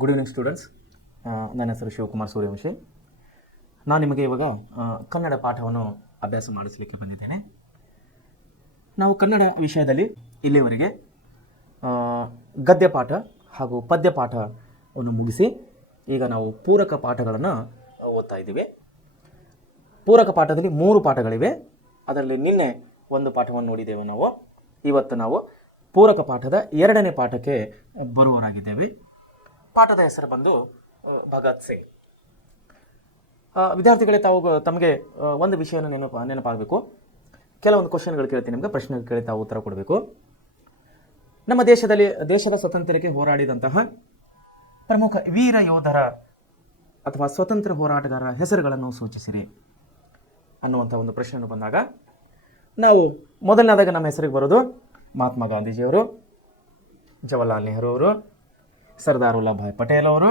Good evening students. ನನ್ನ ಹೆಸರು ಶಿವಕುಮಾರ್ ಸೂರ್ಯವಂಶಿ. ನಾನು ನಿಮಗೆ ಇವಾಗ ಕನ್ನಡ ಪಾಠವನ್ನು ಅಭ್ಯಾಸ ಮಾಡಿಸಲಿಕ್ಕೆ ಬಂದಿದ್ದೇನೆ. ನಾವು ಕನ್ನಡ ವಿಷಯದಲ್ಲಿ ಇಲ್ಲಿವರೆಗೆ ಗದ್ಯ ಪಾಠ ಹಾಗೂ ಪದ್ಯ ಪಾಠವನ್ನು ಮುಗಿಸಿ ಈಗ ನಾವು ಪೂರಕ ಪಾಠಗಳನ್ನು ಓದ್ತಾ ಇದ್ದೀವಿ. ಪೂರಕ ಪಾಠದಲ್ಲಿ 3 ಪಾಠಗಳಿವೆ. ಅದರಲ್ಲಿ ನಿನ್ನೆ ಒಂದು ಪಾಠವನ್ನು ನೋಡಿದ್ದೇವೆ ನಾವು. ಇವತ್ತು ನಾವು ಪೂರಕ ಪಾಠದ 2ನೇ ಪಾಠಕ್ಕೆ ಬರುವವರಾಗಿದ್ದೇವೆ. ಪಾಠದ ಹೆಸರು ಬಂದು ಭಗತ್ ಸಿಂಗ್. ವಿದ್ಯಾರ್ಥಿಗಳೇ, ತಮಗೆ ಒಂದು ವಿಷಯನ ನೆನಪಾಗಬೇಕು. ಕೆಲವೊಂದು ಕ್ವಶನ್ಗಳು ಕೇಳ್ತೀನಿ, ನಿಮಗೆ ಪ್ರಶ್ನೆಗಳು ಕೇಳಿ ತಾವು ಉತ್ತರ ಕೊಡಬೇಕು. ನಮ್ಮ ದೇಶದ ಸ್ವಾತಂತ್ರ್ಯಕ್ಕೆ ಹೋರಾಡಿದಂತಹ ಪ್ರಮುಖ ವೀರ ಯೋಧರ ಅಥವಾ ಸ್ವತಂತ್ರ ಹೋರಾಟಗಾರರ ಹೆಸರುಗಳನ್ನು ಸೂಚಿಸಿರಿ ಅನ್ನುವಂಥ ಒಂದು ಪ್ರಶ್ನೆಯನ್ನು ಬಂದಾಗ ನಾವು ಮೊದಲನೇದಾಗಿ ನಮ್ಮ ಹೆಸರಿಗೆ ಬರೋದು ಮಹಾತ್ಮ ಗಾಂಧೀಜಿಯವರು, ಜವಾಹರ್ಲಾಲ್ ನೆಹರು ಅವರು, ಸರ್ದಾರ್ ವಲ್ಲಭಭಾಯ್ ಪಟೇಲ್ ಅವರು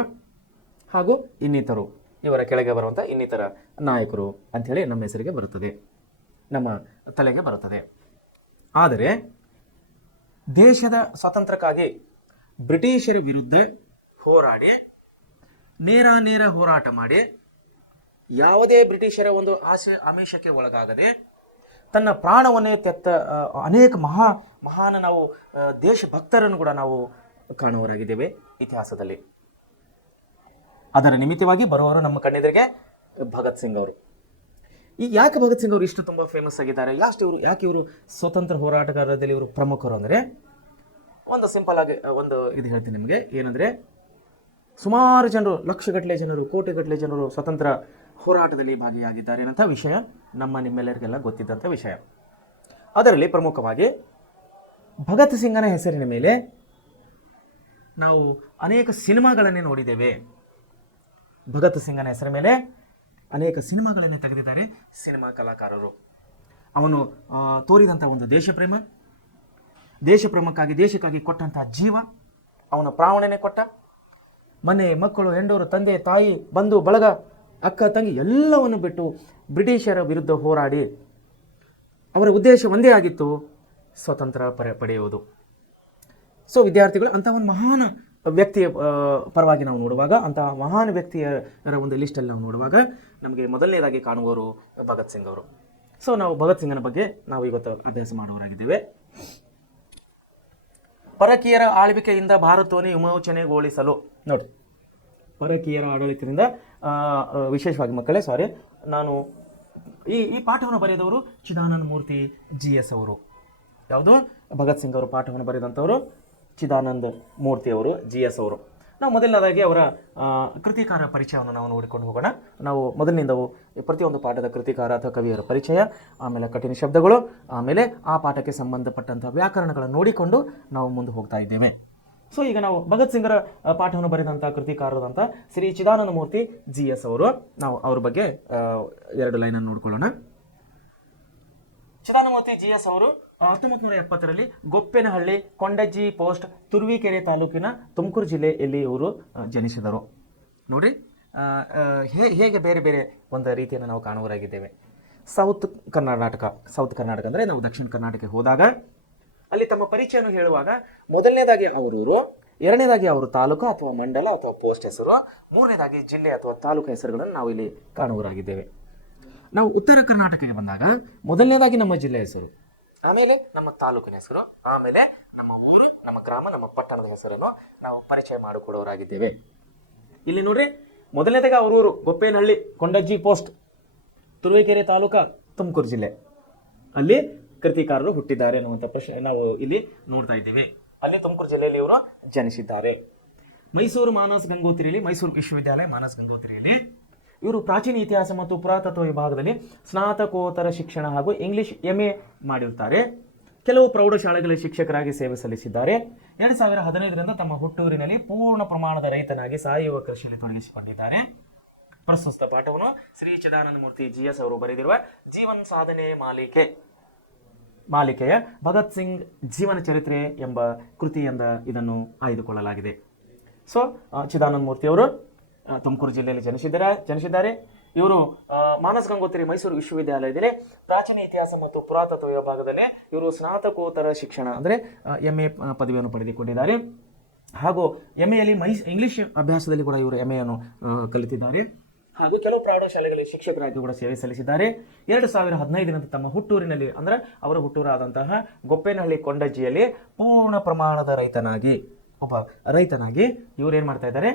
ಹಾಗೂ ಇನ್ನಿತರು, ಇವರ ಕೆಳಗೆ ಬರುವಂಥ ಇನ್ನಿತರ ನಾಯಕರು ಅಂಥೇಳಿ ನಮ್ಮ ಹೆಸರಿಗೆ ಬರುತ್ತದೆ, ನಮ್ಮ ತಲೆಗೆ ಬರುತ್ತದೆ. ಆದರೆ ದೇಶದ ಸ್ವಾತಂತ್ರ್ಯಕ್ಕಾಗಿ ಬ್ರಿಟಿಷರ ವಿರುದ್ಧ ಹೋರಾಡಿ ನೇರ ಹೋರಾಟ ಮಾಡಿ ಯಾವುದೇ ಬ್ರಿಟಿಷರ ಒಂದು ಆಮಿಷಕ್ಕೆ ಒಳಗಾಗದೆ ತನ್ನ ಪ್ರಾಣವನ್ನೇ ತೆತ್ತ ಅನೇಕ ಮಹಾನ್ ನಾವು ದೇಶಭಕ್ತರನ್ನು ಕೂಡ ನಾವು ಕಾಣುವರಾಗಿದ್ದೇವೆ ಇತಿಹಾಸದಲ್ಲಿ. ಅದರ ನಿಮಿತ್ತವಾಗಿ ಬರುವವರು ನಮ್ಮ ಕಣ್ಣೆದುರಿಗೆ ಭಗತ್ ಸಿಂಗ್ ಅವರು. ಈಗ ಯಾಕೆ ಭಗತ್ ಸಿಂಗ್ ಅವರು ಇಷ್ಟು ತುಂಬ ಫೇಮಸ್ ಆಗಿದ್ದಾರೆ, ಯಾಕೆ ಇವರು ಸ್ವತಂತ್ರ ಹೋರಾಟಗಾರರಲ್ಲಿ ಇವರು ಪ್ರಮುಖರು ಅಂದರೆ, ಒಂದು ಸಿಂಪಲ್ ಆಗಿ ಒಂದು ಇದು ಹೇಳ್ತೀನಿ ನಿಮಗೆ. ಏನಂದರೆ, ಸುಮಾರು ಜನರು, ಲಕ್ಷಗಟ್ಟಲೆ ಜನರು, ಕೋಟಿಗಟ್ಟಲೆ ಜನರು ಸ್ವತಂತ್ರ ಹೋರಾಟದಲ್ಲಿ ಭಾಗಿಯಾಗಿದ್ದಾರೆ ಅನ್ನೋಂಥ ವಿಷಯ ನಿಮ್ಮೆಲ್ಲರಿಗೆಲ್ಲ ಗೊತ್ತಿದ್ದಂಥ ವಿಷಯ. ಅದರಲ್ಲಿ ಪ್ರಮುಖವಾಗಿ ಭಗತ್ ಸಿಂಗನ ಹೆಸರಿನ ಮೇಲೆ ನಾವು ಅನೇಕ ಸಿನಿಮಾಗಳನ್ನೇ ನೋಡಿದ್ದೇವೆ. ಭಗತ್ ಸಿಂಗನ ಹೆಸರ ಮೇಲೆ ಅನೇಕ ಸಿನಿಮಾಗಳನ್ನು ತೆಗೆದಿದ್ದಾರೆ ಸಿನಿಮಾ ಕಲಾಕಾರರು. ಅವನು ತೋರಿದಂಥ ಒಂದು ದೇಶಕ್ಕಾಗಿ ಕೊಟ್ಟಂತಹ ಜೀವ, ಅವನ ಪ್ರಾಣವನ್ನೇ ಕೊಟ್ಟ. ಮನೆ, ಮಕ್ಕಳು, ಹೆಂಡರು, ತಂದೆ, ತಾಯಿ, ಬಂಧು ಬಳಗ, ಅಕ್ಕ ತಂಗಿ ಎಲ್ಲವನ್ನು ಬಿಟ್ಟು ಬ್ರಿಟಿಷರ ವಿರುದ್ಧ ಹೋರಾಡಿ ಅವರ ಉದ್ದೇಶ ಒಂದೇ ಆಗಿತ್ತು, ಸ್ವತಂತ್ರ ಪಡೆಯುವುದು. ಸೊ ವಿದ್ಯಾರ್ಥಿಗಳು, ಅಂಥ ಒಂದು ಮಹಾನ್ ವ್ಯಕ್ತಿಯ ಪರವಾಗಿ ನಾವು ನೋಡುವಾಗ, ಅಂತಹ ಮಹಾನ್ ವ್ಯಕ್ತಿಯರ ಒಂದು ಲಿಸ್ಟಲ್ಲಿ ನಾವು ನೋಡುವಾಗ ನಮಗೆ ಮೊದಲನೇದಾಗಿ ಕಾಣುವವರು ಭಗತ್ ಸಿಂಗ್ ಅವರು. ಸೊ ನಾವು ಭಗತ್ ಸಿಂಗನ ಬಗ್ಗೆ ನಾವು ಇವತ್ತು ಅಭ್ಯಾಸ ಮಾಡುವವರಾಗಿದ್ದೇವೆ. ಪರಕೀಯರ ಆಳ್ವಿಕೆಯಿಂದ ಭಾರತವನ್ನು ವಿಮೋಚನೆಗೊಳಿಸಲು, ನೋಡಿ, ಪರಕೀಯರ ಆಡಳಿತದಿಂದ ವಿಶೇಷವಾಗಿ ಮಕ್ಕಳೇ, ನಾನು ಈ ಪಾಠವನ್ನು ಬರೆದವರು ಚಿದಾನಂದ ಮೂರ್ತಿ GS ಅವರು. ಯಾವುದು? ಭಗತ್ ಸಿಂಗ್ ಅವರು ಪಾಠವನ್ನು ಬರೆದಂಥವರು ಚಿದಾನಂದ ಮೂರ್ತಿ ಅವರು, GS ಅವರು. ನಾವು ಮೊದಲನೇದಾಗಿ ಅವರ ಕೃತಿಕಾರ ಪರಿಚಯವನ್ನು ನಾವು ನೋಡಿಕೊಂಡು ಹೋಗೋಣ. ನಾವು ಮೊದಲಿನಿಂದವು ಪ್ರತಿಯೊಂದು ಪಾಠದ ಕೃತಿಕಾರ ಅಥವಾ ಕವಿಯರ ಪರಿಚಯ, ಆಮೇಲೆ ಕಠಿಣ ಶಬ್ದಗಳು, ಆಮೇಲೆ ಆ ಪಾಠಕ್ಕೆ ಸಂಬಂಧಪಟ್ಟಂಥ ವ್ಯಾಕರಣಗಳನ್ನು ನೋಡಿಕೊಂಡು ನಾವು ಮುಂದೆ ಹೋಗ್ತಾ ಇದ್ದೇವೆ. ಸೊ ಈಗ ನಾವು ಭಗತ್ ಸಿಂಗರ ಪಾಠವನ್ನು ಬರೆದಂಥ ಕೃತಿಕಾರರಂಥ ಶ್ರೀ ಚಿದಾನಂದ ಮೂರ್ತಿ GS ಅವರು, ನಾವು ಅವ್ರ ಬಗ್ಗೆ 2 ಲೈನನ್ನು ನೋಡ್ಕೊಳ್ಳೋಣ. ಚಿದಾನಂದ ಮೂರ್ತಿ GS ಅವರು 1970ರಲ್ಲಿ ಗೊಪ್ಪೇನಹಳ್ಳಿ, ಕೊಂಡಜ್ಜಿ ಪೋಸ್ಟ್, ತುರುವೇಕೆರೆ ತಾಲೂಕಿನ ತುಮಕೂರು ಜಿಲ್ಲೆಯಲ್ಲಿ ಇವರು ಜನಿಸಿದರು. ನೋಡಿ ಹೇಗೆ ಬೇರೆ ಬೇರೆ ಒಂದು ರೀತಿಯನ್ನು ನಾವು ಕಾಣುವರಾಗಿದ್ದೇವೆ. ಸೌತ್ ಕರ್ನಾಟಕ ಅಂದರೆ ನಾವು ದಕ್ಷಿಣ ಕರ್ನಾಟಕಕ್ಕೆ ಹೋದಾಗ ಅಲ್ಲಿ ತಮ್ಮ ಪರಿಚಯವನ್ನು ಹೇಳುವಾಗ ಮೊದಲನೇದಾಗಿ ಅವರೂರು, 2ನೇದಾಗಿ ಅವರು ತಾಲೂಕು ಅಥವಾ ಮಂಡಲ ಅಥವಾ ಪೋಸ್ಟ್ ಹೆಸರು, 3ನೇದಾಗಿ ಜಿಲ್ಲೆ ಅಥವಾ ತಾಲೂಕು ಹೆಸರುಗಳನ್ನು ನಾವು ಇಲ್ಲಿ ಕಾಣುವರಾಗಿದ್ದೇವೆ. ನಾವು ಉತ್ತರ ಕರ್ನಾಟಕಕ್ಕೆ ಬಂದಾಗ ಮೊದಲನೇದಾಗಿ ನಮ್ಮ ಜಿಲ್ಲೆ ಹೆಸರು, ಆಮೇಲೆ ನಮ್ಮ ತಾಲೂಕಿನ ಹೆಸರು, ಆಮೇಲೆ ನಮ್ಮ ಊರು, ನಮ್ಮ ಗ್ರಾಮ, ನಮ್ಮ ಪಟ್ಟಣದ ಹೆಸರನ್ನು ನಾವು ಪರಿಚಯ ಮಾಡಿಕೊಡೋರಾಗಿದ್ದೇವೆ. ಇಲ್ಲಿ ನೋಡ್ರಿ, ಮೊದಲನೇದಾಗಿ ಅವರೂರು ಗೊಪ್ಪೇನಹಳ್ಳಿ, ಕೊಂಡಜ್ಜಿ ಪೋಸ್ಟ್, ತುರುವೇಕೆರೆ ತಾಲೂಕ, ತುಮಕೂರು ಜಿಲ್ಲೆ, ಅಲ್ಲಿ ಕೃತಿಕಾರರು ಹುಟ್ಟಿದ್ದಾರೆ ಅನ್ನುವಂಥ ಪ್ರಶ್ನೆ ನಾವು ಇಲ್ಲಿ ನೋಡ್ತಾ ಇದ್ದೇವೆ. ಅಲ್ಲಿ ತುಮಕೂರು ಜಿಲ್ಲೆಯಲ್ಲಿ ಇವರು ಜನಿಸಿದ್ದಾರೆ. ಮೈಸೂರು ವಿಶ್ವವಿದ್ಯಾಲಯ ಮಾನಸ್ ಗಂಗೋತ್ರಿಯಲ್ಲಿ ಇವರು ಪ್ರಾಚೀನ ಇತಿಹಾಸ ಮತ್ತು ಪುರಾತತ್ವ ವಿಭಾಗದಲ್ಲಿ ಸ್ನಾತಕೋತ್ತರ ಶಿಕ್ಷಣ ಹಾಗೂ ಇಂಗ್ಲಿಷ್ MA ಮಾಡಿರುತ್ತಾರೆ. ಕೆಲವು ಪ್ರೌಢಶಾಲೆಗಳ ಶಿಕ್ಷಕರಾಗಿ ಸೇವೆ ಸಲ್ಲಿಸಿದ್ದಾರೆ. 2015ರಿಂದ ತಮ್ಮ ಹುಟ್ಟೂರಿನಲ್ಲಿ ಪೂರ್ಣ ಪ್ರಮಾಣದ ರೈತನಾಗಿ ಸಾವಯವ ಕೃಷಿಯಲ್ಲಿ ತೊಡಗಿಸಿಕೊಂಡಿದ್ದಾರೆ. ಪ್ರಸ್ತುತ ಪಾಠವನ್ನು ಶ್ರೀ ಚಿದಾನಂದ ಮೂರ್ತಿ GS ಅವರು ಬರೆದಿರುವ ಜೀವನ ಸಾಧನೆ ಮಾಲಿಕೆಯ ಭಗತ್ ಸಿಂಗ್ ಜೀವನ ಚರಿತ್ರೆ ಎಂಬ ಕೃತಿಯಿಂದ ಇದನ್ನು ಆಯ್ದುಕೊಳ್ಳಲಾಗಿದೆ. ಸೊ ಚಿದಾನಂದ ಮೂರ್ತಿ ಅವರು ತುಮಕೂರು ಜಿಲ್ಲೆಯಲ್ಲಿ ಜನಿಸಿದ್ದಾರೆ. ಇವರು ಮಾನಸ್ ಗಂಗೋತ್ರಿ ಮೈಸೂರು ವಿಶ್ವವಿದ್ಯಾಲಯದಲ್ಲಿ ಪ್ರಾಚೀನ ಇತಿಹಾಸ ಮತ್ತು ಪುರಾತತ್ವ ವಿಭಾಗದಲ್ಲಿ ಇವರು ಸ್ನಾತಕೋತ್ತರ ಶಿಕ್ಷಣ ಅಂದರೆ MA ಪದವಿಯನ್ನು ಪಡೆದುಕೊಂಡಿದ್ದಾರೆ. ಹಾಗೂ MA ಇಂಗ್ಲಿಷ್ ಅಭ್ಯಾಸದಲ್ಲಿ ಕೂಡ ಇವರು MA ಕಲಿತಿದ್ದಾರೆ. ಹಾಗೂ ಕೆಲವು ಪ್ರೌಢಶಾಲೆಗಳಲ್ಲಿ ಶಿಕ್ಷಕರಾಗಿ ಕೂಡ ಸೇವೆ ಸಲ್ಲಿಸಿದ್ದಾರೆ. 2015 ತಮ್ಮ ಹುಟ್ಟೂರಿನಲ್ಲಿ ಅಂದರೆ ಅವರ ಹುಟ್ಟೂರಾದಂತಹ ಗೊಪ್ಪೇನಹಳ್ಳಿ ಕೊಂಡಜ್ಜಿಯಲ್ಲಿ ಪೂರ್ಣ ಪ್ರಮಾಣದ ಒಬ್ಬ ರೈತನಾಗಿ ಇವರು ಏನು ಮಾಡ್ತಾ ಇದ್ದಾರೆ,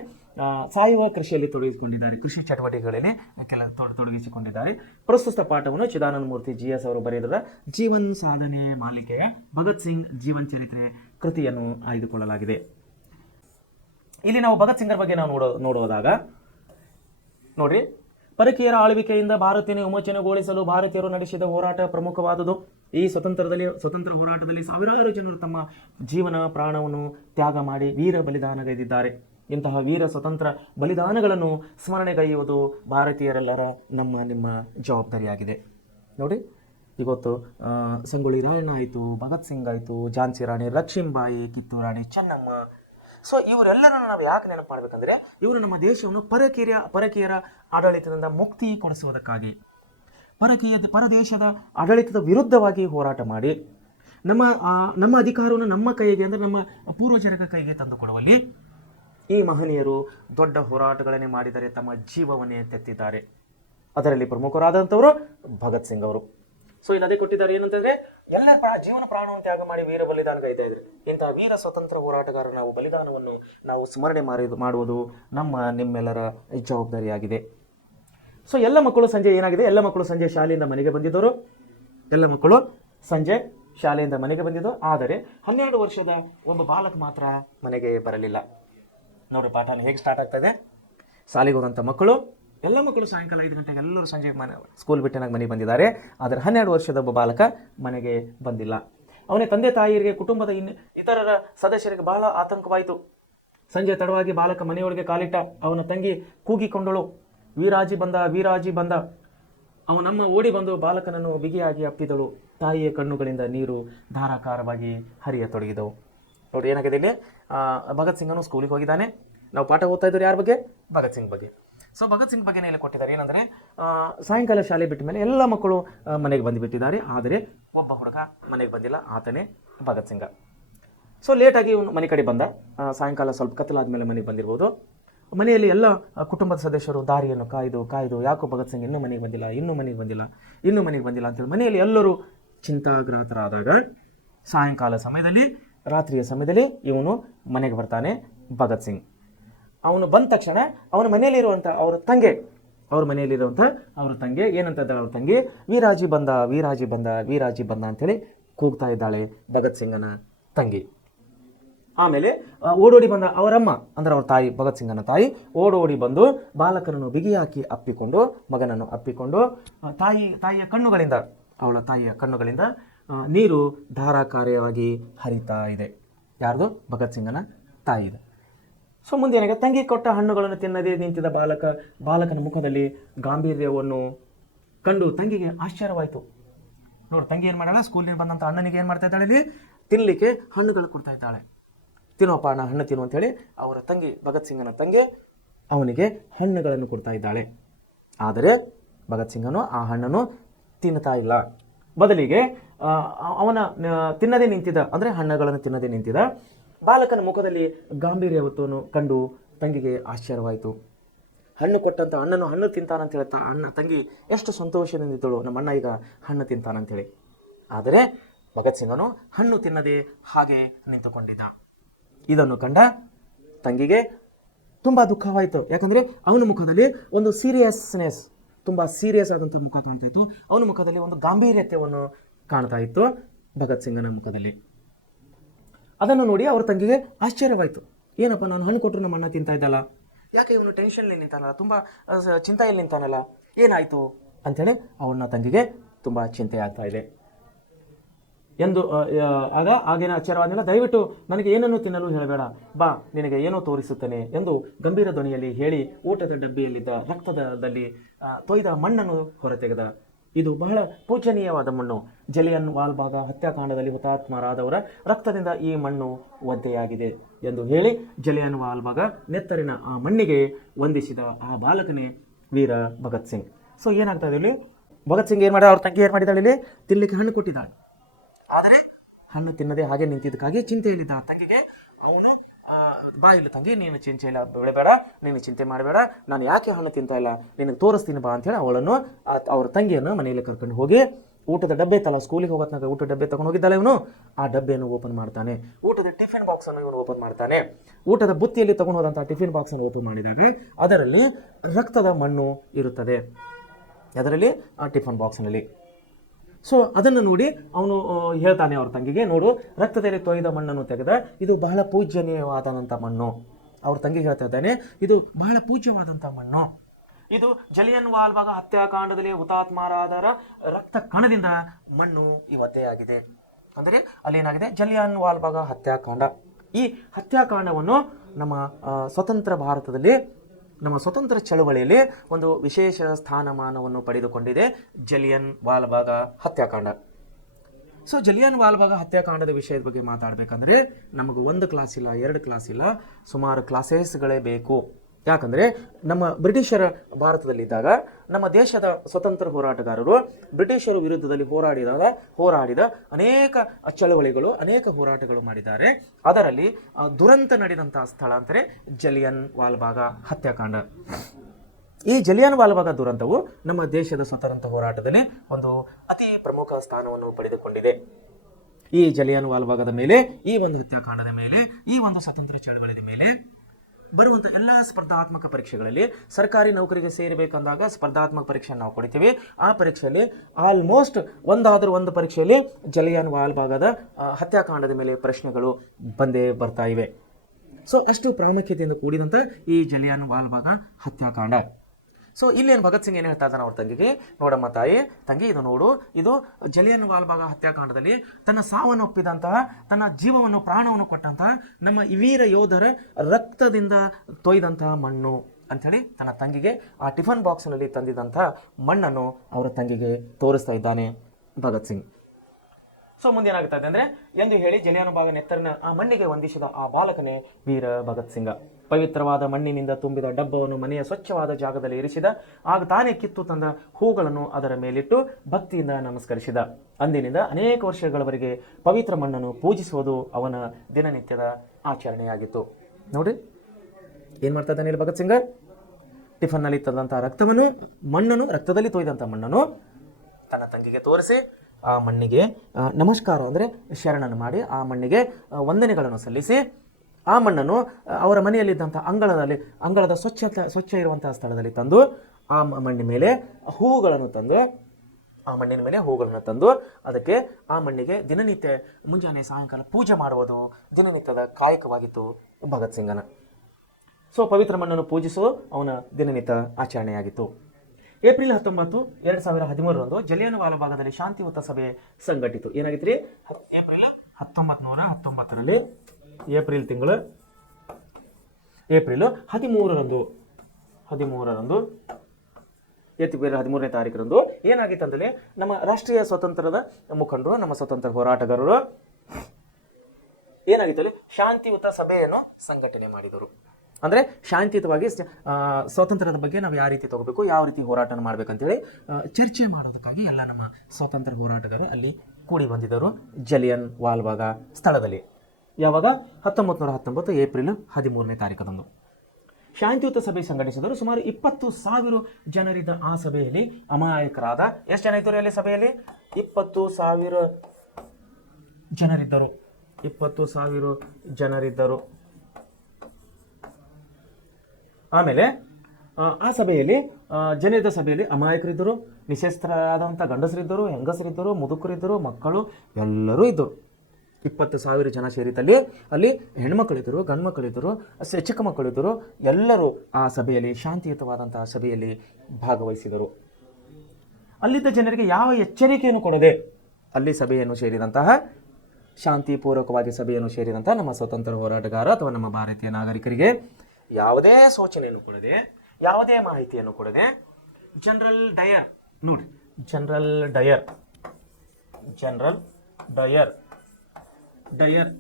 ಸಾವಯವ ಕೃಷಿಯಲ್ಲಿ ತೊಡಗಿಸಿಕೊಂಡಿದ್ದಾರೆ. ಕೃಷಿ ಚಟುವಟಿಕೆಗಳಲ್ಲಿ ತೊಡಗಿಸಿಕೊಂಡಿದ್ದಾರೆ. ಪ್ರಸ್ತುತ ಪಾಠವನ್ನು ಚಿದಾನಂದ ಮೂರ್ತಿ GS ಅವರು ಬರೆದ ಜೀವನ್ ಸಾಧನೆ ಮಾಲಿಕೆಯ ಭಗತ್ ಸಿಂಗ್ ಜೀವನ್ ಚರಿತ್ರೆ ಕೃತಿಯನ್ನು ಆಯ್ದುಕೊಳ್ಳಲಾಗಿದೆ. ಇಲ್ಲಿ ನಾವು ಭಗತ್ ಸಿಂಗರ ಬಗ್ಗೆ ನಾವು ನೋಡುವುದಾಗ ನೋಡ್ರಿ, ಪರಕೀಯರ ಆಳ್ವಿಕೆಯಿಂದ ಭಾರತೀಯ ವಿಮೋಚನೆಗೊಳಿಸಲು ಭಾರತೀಯರು ನಡೆಸಿದ ಹೋರಾಟ ಪ್ರಮುಖವಾದುದು. ಈ ಸ್ವತಂತ್ರ ಹೋರಾಟದಲ್ಲಿ ಸಾವಿರಾರು ಜನರು ತಮ್ಮ ಜೀವನ ಪ್ರಾಣವನ್ನು ತ್ಯಾಗ ಮಾಡಿ ವೀರ ಬಲಿದಾನಗೈದಿದ್ದಾರೆ. ಇಂತಹ ವೀರ ಸ್ವತಂತ್ರ ಬಲಿದಾನಗಳನ್ನು ಸ್ಮರಣೆಗೈಯುವುದು ಭಾರತೀಯರೆಲ್ಲರ ನಿಮ್ಮ ಜವಾಬ್ದಾರಿಯಾಗಿದೆ. ನೋಡಿ, ಇವತ್ತು ಸಂಗೊಳ್ಳಿ ರಾಯಣ್ಣ ಆಯಿತು, ಭಗತ್ ಸಿಂಗ್ ಆಯಿತು, ಝಾನ್ಸಿ ರಾಣಿ ಲಕ್ಷ್ಮೀಬಾಯಿ, ಕಿತ್ತೂರು ರಾಣಿ ಚೆನ್ನಮ್ಮ. ಸೊ ಇವರೆಲ್ಲರನ್ನು ನಾವು ಯಾಕೆ ನೆನಪು ಮಾಡಬೇಕಂದ್ರೆ, ಇವರು ನಮ್ಮ ದೇಶವನ್ನು ಪರಕೀಯರ ಆಡಳಿತದಿಂದ ಮುಕ್ತಿ ಕೊಡಿಸುವುದಕ್ಕಾಗಿ, ಪರದೇಶದ ಆಡಳಿತದ ವಿರುದ್ಧವಾಗಿ ಹೋರಾಟ ಮಾಡಿ ನಮ್ಮ ಅಧಿಕಾರವನ್ನು ನಮ್ಮ ಕೈಗೆ ಅಂದರೆ ನಮ್ಮ ಪೂರ್ವಜರ ಕೈಗೆ ತಂದುಕೊಡುವಲ್ಲಿ ಈ ಮಹನೀಯರು ದೊಡ್ಡ ಹೋರಾಟಗಳನ್ನೇ ಮಾಡಿದರೆ, ತಮ್ಮ ಜೀವವನ್ನೇ ತೆತ್ತಿದ್ದಾರೆ. ಅದರಲ್ಲಿ ಪ್ರಮುಖರಾದಂಥವರು ಭಗತ್ ಸಿಂಗ್ ಅವರು. ಸೊ ಇಲ್ಲಿ ಅದೇ ಕೊಟ್ಟಿದ್ದಾರೆ, ಏನಂತಂದ್ರೆ ಎಲ್ಲ ಜೀವನ ಪ್ರಾಣವನ್ನು ತ್ಯಾಗ ಮಾಡಿ ವೀರ ಬಲಿದಾನಗೈತಾ ಇದ್ದಾರೆ. ಇಂತಹ ವೀರ ಸ್ವತಂತ್ರ ಹೋರಾಟಗಾರರ ನಾವು ಬಲಿದಾನವನ್ನು ನಾವು ಸ್ಮರಣೆ ಮಾಡುವುದು ನಿಮ್ಮೆಲ್ಲರ ಜವಾಬ್ದಾರಿಯಾಗಿದೆ. ಸೊ ಎಲ್ಲ ಮಕ್ಕಳು ಸಂಜೆ ಏನಾಗಿದೆ, ಎಲ್ಲ ಮಕ್ಕಳು ಸಂಜೆ ಶಾಲೆಯಿಂದ ಮನೆಗೆ ಬಂದಿದ್ದರು. ಆದರೆ 12 ವರ್ಷದ ಒಬ್ಬ ಬಾಲಕ ಮಾತ್ರ ಮನೆಗೆ ಬರಲಿಲ್ಲ. ನೋಡ್ರಿ, ಪಾಠ ಹೇಗೆ ಸ್ಟಾರ್ಟ್ ಆಗ್ತಾ ಇದೆ. ಶಾಲೆಗೆ ಹೋದಂಥ ಮಕ್ಕಳು, ಎಲ್ಲ ಮಕ್ಕಳು ಸಾಯಂಕಾಲ 5 ಗಂಟೆಗೆ ಎಲ್ಲರೂ ಸಂಜೆ ಸ್ಕೂಲ್ ಬಿಟ್ಟಿನಾಗ ಮನೆಗೆ ಬಂದಿದ್ದಾರೆ. ಆದರೆ 12 ವರ್ಷದ ಒಬ್ಬ ಬಾಲಕ ಮನೆಗೆ ಬಂದಿಲ್ಲ. ಅವನ ತಂದೆ ತಾಯಿಯರಿಗೆ, ಕುಟುಂಬದ ಇತರರ ಸದಸ್ಯರಿಗೆ ಬಹಳ ಆತಂಕವಾಯಿತು. ಸಂಜೆ ತಡವಾಗಿ ಬಾಲಕ ಮನೆಯೊಳಗೆ ಕಾಲಿಟ್ಟ. ಅವನ ತಂಗಿ ಕೂಗಿಕೊಂಡಳು, ವೀರಾಜಿ ಬಂದ. ಅವನಮ್ಮ ಓಡಿ ಬಂದು ಬಾಲಕನನ್ನು ಬಿಗಿಯಾಗಿ ಅಪ್ಪಿದಳು. ತಾಯಿಯ ಕಣ್ಣುಗಳಿಂದ ನೀರು ಧಾರಾಕಾರವಾಗಿ ಹರಿಯತೊಡಗಿದವು. ನೋಡಿ ಏನಾಗಿದೆ ಇಲ್ಲಿ, ಭಗತ್ ಸಿಂಗನು ಸ್ಕೂಲಿಗೆ ಹೋಗಿದ್ದಾನೆ. ನಾವು ಪಾಠ ಓದ್ತಾ ಇದ್ದೀವಿ ಯಾರ ಬಗ್ಗೆ, ಭಗತ್ ಸಿಂಗ್ ಬಗ್ಗೆ. ಸೊ ಭಗತ್ ಸಿಂಗ್ ಬಗ್ಗೆ ಇಲ್ಲಿ ಕೊಟ್ಟಿದ್ದಾರೆ, ಏನಂದರೆ ಸಾಯಂಕಾಲ ಶಾಲೆ ಬಿಟ್ಟ ಮೇಲೆ ಎಲ್ಲ ಮಕ್ಕಳು ಮನೆಗೆ ಬಂದುಬಿಟ್ಟಿದ್ದಾರೆ. ಆದರೆ ಒಬ್ಬ ಹುಡುಗ ಮನೆಗೆ ಬಂದಿಲ್ಲ, ಆತನೇ ಭಗತ್ ಸಿಂಗ. ಸೊ ಲೇಟಾಗಿ ಇವನು ಮನೆ ಕಡೆ ಬಂದ. ಸಾಯಂಕಾಲ ಸ್ವಲ್ಪ ಕತ್ತಲಾದ್ಮೇಲೆ ಮನೆಗೆ ಬಂದಿರ್ಬೋದು. ಮನೆಯಲ್ಲಿ ಎಲ್ಲ ಕುಟುಂಬದ ಸದಸ್ಯರು ದಾರಿಯನ್ನು ಕಾಯ್ದು ಯಾಕೋ ಭಗತ್ ಸಿಂಗ್ ಇನ್ನೂ ಮನೆಗೆ ಬಂದಿಲ್ಲ ಅಂತೇಳಿ ಮನೆಯಲ್ಲಿ ಎಲ್ಲರೂ ಚಿಂತಾಗ್ರಾತರಾದಾಗ ಸಾಯಂಕಾಲ ಸಮಯದಲ್ಲಿ, ರಾತ್ರಿಯ ಸಮಯದಲ್ಲಿ ಇವನು ಮನೆಗೆ ಬರ್ತಾನೆ ಭಗತ್ ಸಿಂಗ್. ಅವನು ಬಂದ ತಕ್ಷಣ ಅವನ ಮನೆಯಲ್ಲಿರುವಂಥ ಅವ್ರ ತಂಗಿ ಏನಂತ ಇದ್ದಾಳೆ, ಅವ್ರ ತಂಗಿ ವೀರಾಜಿ ಬಂದ ಅಂತೇಳಿ ಕೂಗ್ತಾ ಇದ್ದಾಳೆ ಭಗತ್ ಸಿಂಗನ ತಂಗಿ. ಆಮೇಲೆ ಓಡೋಡಿ ಬಂದ ಅವರಮ್ಮ ಅಂದರೆ ಅವ್ರ ತಾಯಿ, ಭಗತ್ ಸಿಂಗನ ತಾಯಿ ಓಡೋಡಿ ಬಂದು ಬಾಲಕನನ್ನು ಬಿಗಿಯಾಕಿ ಮಗನನ್ನು ಅಪ್ಪಿಕೊಂಡು ತಾಯಿಯ ಕಣ್ಣುಗಳಿಂದ ನೀರು ಧಾರಾಕಾರ್ಯವಾಗಿ ಹರಿತಾ ಇದೆ. ಯಾರ್ದು, ಭಗತ್ ಸಿಂಗನ ತಾಯಿದು. ಸೊ ಮುಂದೆ ಏನಾಗ, ತಂಗಿ ಕೊಟ್ಟ ಹಣ್ಣುಗಳನ್ನು ತಿನ್ನದೇ ನಿಂತಿದ್ದ ಬಾಲಕನ ಮುಖದಲ್ಲಿ ಗಾಂಭೀರ್ಯವನ್ನು ಕಂಡು ತಂಗಿಗೆ ಆಶ್ಚರ್ಯವಾಯಿತು. ನೋಡಿ, ತಂಗಿ ಏನು ಮಾಡಾಳೆ, ಸ್ಕೂಲಿಗೆ ಬಂದಂಥ ಅಣ್ಣನಿಗೆ ಏನು ಮಾಡ್ತಾ ಇದ್ದಾಳೆ, ಇಲ್ಲಿ ತಿನ್ನಲಿಕ್ಕೆ ಹಣ್ಣುಗಳು ಕೊಡ್ತಾ ಇದ್ದಾಳೆ. ತಿನ್ನೋಪ್ಪ ಅಣ್ಣ, ಹಣ್ಣು ತಿನ್ನು ಅಂತೇಳಿ ಅವರ ತಂಗಿ, ಭಗತ್ ಸಿಂಗನ ತಂಗಿ ಅವನಿಗೆ ಹಣ್ಣುಗಳನ್ನು ಕೊಡ್ತಾ ಇದ್ದಾಳೆ. ಆದರೆ ಭಗತ್ ಸಿಂಗನು ಆ ಹಣ್ಣನ್ನು ತಿನ್ನುತ್ತಾ ಇಲ್ಲ. ಬದಲಿಗೆ ಅವನ ಹಣ್ಣುಗಳನ್ನು ತಿನ್ನದೇ ನಿಂತಿದ್ದ ಬಾಲಕನ ಮುಖದಲ್ಲಿ ಗಾಂಭೀರ್ಯವತ್ತನ್ನು ಕಂಡು ತಂಗಿಗೆ ಆಶ್ಚರ್ಯವಾಯಿತು. ಹಣ್ಣು ಕೊಟ್ಟಂಥ ಹಣ್ಣು ತಿಂತಾನಂತ ಹೇಳ್ತಾ ತಂಗಿ ಎಷ್ಟು ಸಂತೋಷದಿಂದಿದ್ದಳು, ನಮ್ಮ ಅಣ್ಣ ಈಗ ಹಣ್ಣು ತಿಂತಾನಂತೇಳಿ. ಆದರೆ ಭಗತ್ ಸಿಂಗನು ಹಣ್ಣು ತಿನ್ನದೆ ಹಾಗೆ ನಿಂತುಕೊಂಡಿದ್ದ. ಇದನ್ನು ಕಂಡ ತಂಗಿಗೆ ತುಂಬ ದುಃಖವಾಯಿತು. ಯಾಕಂದರೆ ಅವನ ಮುಖದಲ್ಲಿ ಒಂದು ಸೀರಿಯಸ್ನೆಸ್, ತುಂಬ ಸೀರಿಯಸ್ ಆದಂಥ ಮುಖ ಕಾಣ್ತಾ ಇತ್ತು. ಅವನ ಮುಖದಲ್ಲಿ ಒಂದು ಗಾಂಭೀರ್ಯತೆಯನ್ನು ಕಾಣ್ತಾ ಇತ್ತು ಭಗತ್ ಸಿಂಗನ ಮುಖದಲ್ಲಿ. ಅದನ್ನು ನೋಡಿ ಅವ್ರ ತಂಗಿಗೆ ಆಶ್ಚರ್ಯವಾಯಿತು. ಏನಪ್ಪ, ನಾನು ಹಣ್ಣು ಕೊಟ್ಟರು ನಮ್ಮ ಅಣ್ಣ ತಿಂತಾ ಇದ್ದಲ್ಲ, ಯಾಕೆ ಇವನು ಟೆನ್ಷನ್ಲಿ ನಿಂತಾನಲ್ಲ, ತುಂಬ ಚಿಂತೆಯಲ್ಲಿ ನಿಂತಾನಲ್ಲ, ಏನಾಯಿತು ಅಂಥೇಳಿ ಅವನ ತಂಗಿಗೆ ತುಂಬ ಚಿಂತೆ ಆಗ್ತಾ ಇದೆ ಎಂದು ಆಗಿನ ಆಶ್ಚರ್ಯವಾದ್ಮೇಲೆ, ದಯವಿಟ್ಟು ನನಗೆ ಏನನ್ನು ತಿನ್ನಲು ಹೇಳಬೇಡ, ಬಾ ನಿನಗೆ ಏನೋ ತೋರಿಸುತ್ತೇನೆ ಎಂದು ಗಂಭೀರ ಧ್ವನಿಯಲ್ಲಿ ಹೇಳಿ ಊಟದ ಡಬ್ಬಿಯಲ್ಲಿದ್ದ ರಕ್ತದಲ್ಲಿ ತೊಯ್ದ ಮಣ್ಣನ್ನು ಹೊರತೆಗೆದ. ಇದು ಬಹಳ ಪೂಜನೀಯವಾದ ಮಣ್ಣು. ಜಲಿಯನ್ ವಾಲ್ಬಾಗ್ ಹತ್ಯಾಕಾಂಡದಲ್ಲಿ ಹುತಾತ್ಮರಾದವರ ರಕ್ತದಿಂದ ಈ ಮಣ್ಣು ಒದ್ದೆಯಾಗಿದೆ ಎಂದು ಹೇಳಿ ಜಲಿಯನ್ ವಾಲ್ಬಾಗ್ ನೆತ್ತರಿನ ಆ ಮಣ್ಣಿಗೆ ವಂದಿಸಿದ ಆ ಬಾಲಕನೇ ವೀರ ಭಗತ್ ಸಿಂಗ್. ಸೊ ಏನಾಗ್ತಾ ಇದೆ ಇಲ್ಲಿ, ಭಗತ್ ಸಿಂಗ್ ಅವ್ರ ತಂಗಿ ಏನು ಮಾಡಿದಾಳೆ, ಇಲ್ಲಿ ತಿನ್ನಲಿಕ್ಕೆ ಹಣ್ಣು ಕೊಟ್ಟಿದ್ದಾಳೆ. ಆದರೆ ಹಣ್ಣು ತಿನ್ನದೆ ಹಾಗೆ ನಿಂತಿದ್ದಕ್ಕಾಗಿ ಚಿಂತೆಯಲ್ಲಿದ್ದ ತಂಗಿಗೆ ಅವನು ಬಾ ಇಲ್ಲಿ ತಂಗಿ, ನೀನು ಚಿಂತೆ ಇಲ್ಲ ಬೆಳೆಬೇಡ, ನೀನು ಚಿಂತೆ ಮಾಡಬೇಡ, ನಾನು ಯಾಕೆ ಹಣ್ಣು ತಿಂತಾ ಇಲ್ಲ ನಿನಗೆ ತೋರಿಸ್ತೀನಿ ಬಾ ಅಂತೇಳಿ ಅವಳನ್ನು ಅವ್ರ ತಂಗಿಯನ್ನು ಮನೆಯಲ್ಲಿ ಕರ್ಕೊಂಡು ಹೋಗಿ ಊಟದ ಡಬ್ಬೆ ತಲ್ಲ ಸ್ಕೂಲಿಗೆ ಹೋಗೋತ್ನಾಗ ಊಟದ ಡಬ್ಬೆ ತಗೊಂಡು ಹೋಗಿದ್ದಾಳೆ ಇವನು. ಆ ಡಬ್ಬೆಯನ್ನು ಓಪನ್ ಮಾಡ್ತಾನೆ, ಊಟದ ಟಿಫಿನ್ ಬಾಕ್ಸ್ ಅನ್ನು ಇವನು ಓಪನ್ ಮಾಡ್ತಾನೆ. ಊಟದ ಬುತ್ತಿಯಲ್ಲಿ ತಗೊಂಡು ಹೋದಂತಹ ಟಿಫಿನ್ ಬಾಕ್ಸ್ ಅನ್ನು ಓಪನ್ ಮಾಡಿದಾಗ ಅದರಲ್ಲಿ ರಕ್ತದ ಮಣ್ಣು ಇರುತ್ತದೆ, ಅದರಲ್ಲಿ ಆ ಟಿಫಿನ್ ಬಾಕ್ಸ್ನಲ್ಲಿ. ಸೊ ಅದನ್ನು ನೋಡಿ ಅವನು ಹೇಳ್ತಾನೆ ಅವ್ರ ತಂಗಿಗೆ, ನೋಡು ರಕ್ತದಲ್ಲಿ ತೊಯ್ದ ಮಣ್ಣನ್ನು ತೆಗೆದ, ಇದು ಬಹಳ ಪೂಜ್ಯನೀಯವಾದಂಥ ಮಣ್ಣು. ಅವ್ರ ತಂಗಿಗೆ ಹೇಳ್ತಾ ಇದ್ದಾನೆ, ಇದು ಬಹಳ ಪೂಜ್ಯವಾದಂಥ ಮಣ್ಣು, ಇದು ಜಲಿಯನ್ ವಾಲ್ಬಾಗ್ ಹತ್ಯಾಕಾಂಡದಲ್ಲಿ ಹುತಾತ್ಮರಾದರ ರಕ್ತ ಕಣದಿಂದ ಮಣ್ಣು ಈ ಒದ್ದೆಯಾಗಿದೆ. ಅಂದರೆ ಅಲ್ಲೇನಾಗಿದೆ, ಜಲಿಯನ್ ವಾಲ್ಬಾಗ್ ಹತ್ಯಾಕಾಂಡ. ಈ ಹತ್ಯಾಕಾಂಡವನ್ನು ನಮ್ಮ ಸ್ವತಂತ್ರ ಭಾರತದಲ್ಲಿ, ನಮ್ಮ ಸ್ವತಂತ್ರ ಚಳವಳಿಯಲ್ಲಿ ಒಂದು ವಿಶೇಷ ಸ್ಥಾನಮಾನವನ್ನು ಪಡೆದುಕೊಂಡಿದೆ ಜಲಿಯನ್ ವಾಲ್ಬಾಗ್ ಹತ್ಯಾಕಾಂಡ. ಸೊ ಜಲಿಯನ್ ವಾಲ್ಬಾಗ್ ಹತ್ಯಾಕಾಂಡದ ವಿಷಯದ ಬಗ್ಗೆ ಮಾತಾಡಬೇಕಂದ್ರೆ ನಮಗೆ 1 ಕ್ಲಾಸ್ ಇಲ್ಲ, 2 ಕ್ಲಾಸ್ ಇಲ್ಲ, ಸುಮಾರು ಕ್ಲಾಸಸ್ಗಳೇ ಬೇಕು. ಯಾಕಂದರೆ ನಮ್ಮ ಬ್ರಿಟಿಷರ ಭಾರತದಲ್ಲಿದ್ದಾಗ ನಮ್ಮ ದೇಶದ ಸ್ವತಂತ್ರ ಹೋರಾಟಗಾರರು ಬ್ರಿಟಿಷರ ವಿರುದ್ಧದಲ್ಲಿ ಹೋರಾಡಿದ ಅನೇಕ ಚಳವಳಿಗಳು, ಅನೇಕ ಹೋರಾಟಗಳು ಮಾಡಿದ್ದಾರೆ. ಅದರಲ್ಲಿ ದುರಂತ ನಡೆದಂತಹ ಸ್ಥಳ ಅಂದರೆ ಜಲಿಯನ್ ವಾಲ್ಬಾಗ್ ಹತ್ಯಾಕಾಂಡ. ಈ ಜಲಿಯನ್ ವಾಲ್ಬಾಗ್ ದುರಂತವು ನಮ್ಮ ದೇಶದ ಸ್ವತಂತ್ರ ಹೋರಾಟದಲ್ಲಿ ಒಂದು ಅತಿ ಪ್ರಮುಖ ಸ್ಥಾನವನ್ನು ಪಡೆದುಕೊಂಡಿದೆ. ಈ ಜಲಿಯನ್ ವಾಲ್ಬಾಗದ ಮೇಲೆ, ಈ ಒಂದು ಹತ್ಯಾಕಾಂಡದ ಮೇಲೆ, ಈ ಒಂದು ಸ್ವತಂತ್ರ ಚಳವಳಿಯ ಮೇಲೆ ಬರುವಂಥ ಎಲ್ಲ ಸ್ಪರ್ಧಾತ್ಮಕ ಪರೀಕ್ಷೆಗಳಲ್ಲಿ ಸರ್ಕಾರಿ ನೌಕರಿಗೆ ಸೇರಬೇಕಂದಾಗ ಸ್ಪರ್ಧಾತ್ಮಕ ಪರೀಕ್ಷೆಯನ್ನು ನಾವು ಕೊಡ್ತೀವಿ. ಆ ಪರೀಕ್ಷೆಯಲ್ಲಿ ಆಲ್ಮೋಸ್ಟ್ ಒಂದು ಪರೀಕ್ಷೆಯಲ್ಲಿ ಜಲಿಯನ್ ವಾಲ್ಬಾಗದ ಹತ್ಯಾಕಾಂಡದ ಮೇಲೆ ಪ್ರಶ್ನೆಗಳು ಬಂದೇ ಬರ್ತಾ ಇವೆ. ಸೊ ಅಷ್ಟು ಪ್ರಾಮುಖ್ಯತೆಯಿಂದ ಕೂಡಿದಂಥ ಈ ಜಲಿಯನ್ ವಾಲ್ಬಾಗ್ ಹತ್ಯಾಕಾಂಡ. ಸೊ ಇಲ್ಲೇನು ಭಗತ್ ಸಿಂಗ್ ಏನು ಹೇಳ್ತಾ ಇದ್ದಾನೆ ಅವ್ರ ತಂಗಿಗೆ, ನೋಡಮ್ಮ ತಾಯಿ, ತಂಗಿ ಇದು ನೋಡು, ಇದು ಜಲಿಯನ್ ವಾಲ್ಬಾಗ್ ಹತ್ಯಾಕಾಂಡದಲ್ಲಿ ತನ್ನ ಸಾವನ್ನು ಒಪ್ಪಿದಂತಹ, ತನ್ನ ಜೀವವನ್ನು ಪ್ರಾಣವನ್ನು ಕೊಟ್ಟಂತಹ ನಮ್ಮ ವೀರ ಯೋಧರ ರಕ್ತದಿಂದ ತೊಯ್ದಂತಹ ಮಣ್ಣು ಅಂಥೇಳಿ ತನ್ನ ತಂಗಿಗೆ ಆ ಟಿಫನ್ ಬಾಕ್ಸ್ನಲ್ಲಿ ತಂದಿದ್ದಂಥ ಮಣ್ಣನ್ನು ಅವರ ತಂಗಿಗೆ ತೋರಿಸ್ತಾ ಇದ್ದಾನೆ ಭಗತ್ ಸಿಂಗ್. ಸೊ ಮುಂದೇನಾಗ್ತಾ ಇದೆ ಅಂದರೆ, ಎಂದು ಹೇಳಿ ಜಲಿಯನ್ ವಾಲ್ಬಾಗ್ ನೆತ್ತರಿನ ಆ ಮಣ್ಣಿಗೆ ವಂದಿಸಿದ ಆ ಬಾಲಕನೇ ವೀರ ಭಗತ್ ಸಿಂಗ. ಪವಿತ್ರವಾದ ಮಣ್ಣಿನಿಂದ ತುಂಬಿದ ಡಬ್ಬವನ್ನು ಮನೆಯ ಸ್ವಚ್ಛವಾದ ಜಾಗದಲ್ಲಿ ಇರಿಸಿದ. ಆಗ ತಾನೇ ಕಿತ್ತು ತಂದ ಹೂಗಳನ್ನು ಅದರ ಮೇಲಿಟ್ಟು ಭಕ್ತಿಯಿಂದ ನಮಸ್ಕರಿಸಿದ. ಅಂದಿನಿಂದ ಅನೇಕ ವರ್ಷಗಳವರೆಗೆ ಪವಿತ್ರ ಮಣ್ಣನ್ನು ಪೂಜಿಸುವುದು ಅವನ ದಿನನಿತ್ಯದ ಆಚರಣೆಯಾಗಿತ್ತು. ನೋಡಿ ಏನು ಮಾಡ್ತಾ ಇದ್ದಾನೆ ಇಲ್ಲಿ ಭಗತ್ ಸಿಂಗ, ಟಿಫನ್ನಲ್ಲಿ ತಂದಂಥ ಮಣ್ಣನ್ನು ರಕ್ತದಲ್ಲಿ ತೊಯ್ದಂಥ ಮಣ್ಣನ್ನು ತನ್ನ ತಂಗಿಗೆ ತೋರಿಸಿ ಆ ಮಣ್ಣಿಗೆ ನಮಸ್ಕಾರ ಅಂದರೆ ಶರಣನ್ನು ಮಾಡಿ, ಆ ಮಣ್ಣಿಗೆ ವಂದನೆಗಳನ್ನು ಸಲ್ಲಿಸಿ, ಆ ಮಣ್ಣನ್ನು ಅವರ ಮನೆಯಲ್ಲಿದ್ದಂಥ ಅಂಗಳದ ಸ್ವಚ್ಛ ಇರುವಂತಹ ಸ್ಥಳದಲ್ಲಿ ತಂದು ಆ ಮಣ್ಣಿನ ಮೇಲೆ ಹೂಗಳನ್ನು ತಂದು ಅದಕ್ಕೆ ಆ ಮಣ್ಣಿಗೆ ದಿನನಿತ್ಯ ಮುಂಜಾನೆ ಸಾಯಂಕಾಲ ಪೂಜೆ ಮಾಡುವುದು ದಿನನಿತ್ಯದ ಕಾಯಕವಾಗಿತ್ತು ಭಗತ್ ಸಿಂಗನ. ಸೊ ಪವಿತ್ರ ಮಣ್ಣನ್ನು ಪೂಜಿಸುವ ಅವನ ದಿನನಿತ್ಯ ಆಚರಣೆಯಾಗಿತ್ತು. ಏಪ್ರಿಲ್ 19, 2013ರಂದು ಜಲಿಯನ್ ವಾಲ್ಬಾಗದಲ್ಲಿ ಶಾಂತಿಯುತ ಸಭೆ ಸಂಘಟಿತು. ಏನಾಗಿತ್ತು ರೀ, ಏಪ್ರಿಲ್ 1919ರಲ್ಲಿ ಏಪ್ರಿಲ್ 13ರಂದು ಏಪ್ರಿಲ್ 13ನೇ ತಾರೀಕರಂದು ಏನಾಗಿತ್ತು ಅಂದರೆ, ನಮ್ಮ ರಾಷ್ಟ್ರೀಯ ಸ್ವಾತಂತ್ರ್ಯದ ಮುಖಂಡರು, ನಮ್ಮ ಸ್ವತಂತ್ರ ಹೋರಾಟಗಾರರು ಏನಾಗಿತ್ತು ಶಾಂತಿಯುತ ಸಭೆಯನ್ನು ಸಂಘಟನೆ ಮಾಡಿದರು. ಅಂದರೆ ಶಾಂತಿಯುತವಾಗಿ ಸ್ವಾತಂತ್ರ್ಯದ ಬಗ್ಗೆ ನಾವು ಯಾವ ರೀತಿ ತಗೋಬೇಕು, ಯಾವ ರೀತಿ ಹೋರಾಟ ಮಾಡಬೇಕಂತೇಳಿ ಚರ್ಚೆ ಮಾಡೋದಕ್ಕಾಗಿ ಎಲ್ಲ ನಮ್ಮ ಸ್ವಾತಂತ್ರ್ಯ ಹೋರಾಟಗಾರರು ಅಲ್ಲಿ ಕೂಡಿ ಬಂದಿದ್ದರು ಜಲಿಯನ್ ವಾಲ್ಬಾಗ್ ಸ್ಥಳದಲ್ಲಿ. ಯಾವಾಗ 1919 ಏಪ್ರಿಲ್ 13ನೇ ತಾರೀಕದಂದು ಶಾಂತಿಯುತ ಸಭೆ ಸಂಘಟಿಸಿದರು. ಸುಮಾರು 20,000 ಜನರಿದ್ದ ಆ ಸಭೆಯಲ್ಲಿ ಅಮಾಯಕರಾದ, ಎಷ್ಟು ಜನ ಇದ್ದರು ಅಲ್ಲಿ ಸಭೆಯಲ್ಲಿ? 20,000 ಜನರಿದ್ದರು. 20,000 ಜನರಿದ್ದರು. ಆಮೇಲೆ ಆ ಸಭೆಯಲ್ಲಿ ಜನರಿದ್ದ ಸಭೆಯಲ್ಲಿ ಅಮಾಯಕರಿದ್ದರು, ನಿಶಸ್ತ್ರರಾದಂಥ ಗಂಡಸರಿದ್ದರು, ಹೆಂಗಸರಿದ್ದರು, ಮುದುಕರಿದ್ದರು, ಮಕ್ಕಳು ಎಲ್ಲರೂ ಇದ್ದರು. 20,000 ಜನ ಸೇರಿದಲ್ಲಿ ಅಲ್ಲಿ ಹೆಣ್ಮಕ್ಳಿದ್ದರು, ಗಂಡು ಮಕ್ಕಳಿದ್ದರು, ಚಿಕ್ಕ ಮಕ್ಕಳಿದ್ದರು. ಎಲ್ಲರೂ ಆ ಸಭೆಯಲ್ಲಿ ಶಾಂತಿಯುತವಾದಂತಹ ಸಭೆಯಲ್ಲಿ ಭಾಗವಹಿಸಿದರು. ಅಲ್ಲಿದ್ದ ಜನರಿಗೆ ಯಾವ ಎಚ್ಚರಿಕೆಯನ್ನು ಕೊಡದೆ ಅಲ್ಲಿ ಸಭೆಯನ್ನು ಸೇರಿದಂತಹ, ಶಾಂತಿಪೂರ್ವಕವಾಗಿ ಸಭೆಯನ್ನು ಸೇರಿದಂತಹ ನಮ್ಮ ಸ್ವತಂತ್ರ ಹೋರಾಟಗಾರ ಅಥವಾ ನಮ್ಮ ಭಾರತೀಯ ನಾಗರಿಕರಿಗೆ ಯಾವುದೇ ಸೂಚನೆಯನ್ನು ಕೊಡದೆ, ಯಾವುದೇ ಮಾಹಿತಿಯನ್ನು ಕೊಡದೆ ಜನರಲ್ ಡಯರ್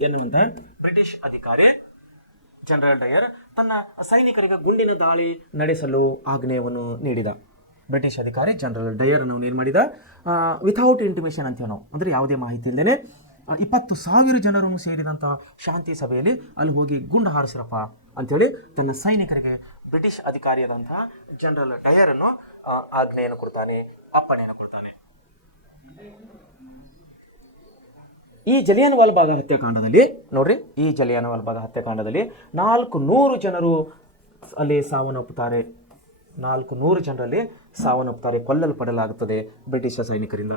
ಎನ್ನುವಂಥ ಬ್ರಿಟಿಷ್ ಅಧಿಕಾರಿ ಜನರಲ್ ಡಯರ್ ತನ್ನ ಸೈನಿಕರಿಗೆ ಗುಂಡಿನ ದಾಳಿ ನಡೆಸಲು ಆಜ್ಞೆಯನ್ನು ನೀಡಿದ. ಬ್ರಿಟಿಷ್ ಅಧಿಕಾರಿ ಜನರಲ್ ಡಯರ್ ಅನ್ನು ಏನು ಮಾಡಿದ, ವಿಥೌಟ್ ಇಂಟಿಮೇಷನ್ ಅಂತೀವಿ ನಾವು, ಅಂದರೆ ಯಾವುದೇ ಮಾಹಿತಿ ಇಲ್ಲದೇ 20,000 ಜನರನ್ನು ಸೇರಿದಂಥ ಶಾಂತಿ ಸಭೆಯಲ್ಲಿ ಅಲ್ಲಿ ಹೋಗಿ ಗುಂಡು ಹಾರಿಸಿರಪ್ಪ ಅಂಥೇಳಿ ತನ್ನ ಸೈನಿಕರಿಗೆ ಬ್ರಿಟಿಷ್ ಅಧಿಕಾರಿಯಾದಂತಹ ಜನರಲ್ ಡಯರ್ ಅನ್ನು ಆಜ್ಞೆಯನ್ನು ಕೊಡ್ತಾನೆ, ಅಪ್ಪಣೆಯನ್ನು ಕೊಡ್ತಾನೆ. ಈ ಜಲಿಯನ್ ವಾಲ್ಬಾಗ್ ಹತ್ಯಾಕಾಂಡದಲ್ಲಿ ನೋಡ್ರಿ, ಈ ಜಲಿಯನ್ ವಾಲ್ಬಾಗ್ ಹತ್ಯಾಕಾಂಡದಲ್ಲಿ 400 ಜನರು ಅಲ್ಲಿ ಸಾವನ್ನಪ್ಪುತ್ತಾರೆ. 400 ಜನರಲ್ಲಿ ಸಾವನ್ನಪ್ಪುತ್ತಾರೆ, ಕೊಲ್ಲಲ್ಪಡಲಾಗುತ್ತದೆ ಬ್ರಿಟಿಷ್ ಸೈನಿಕರಿಂದ.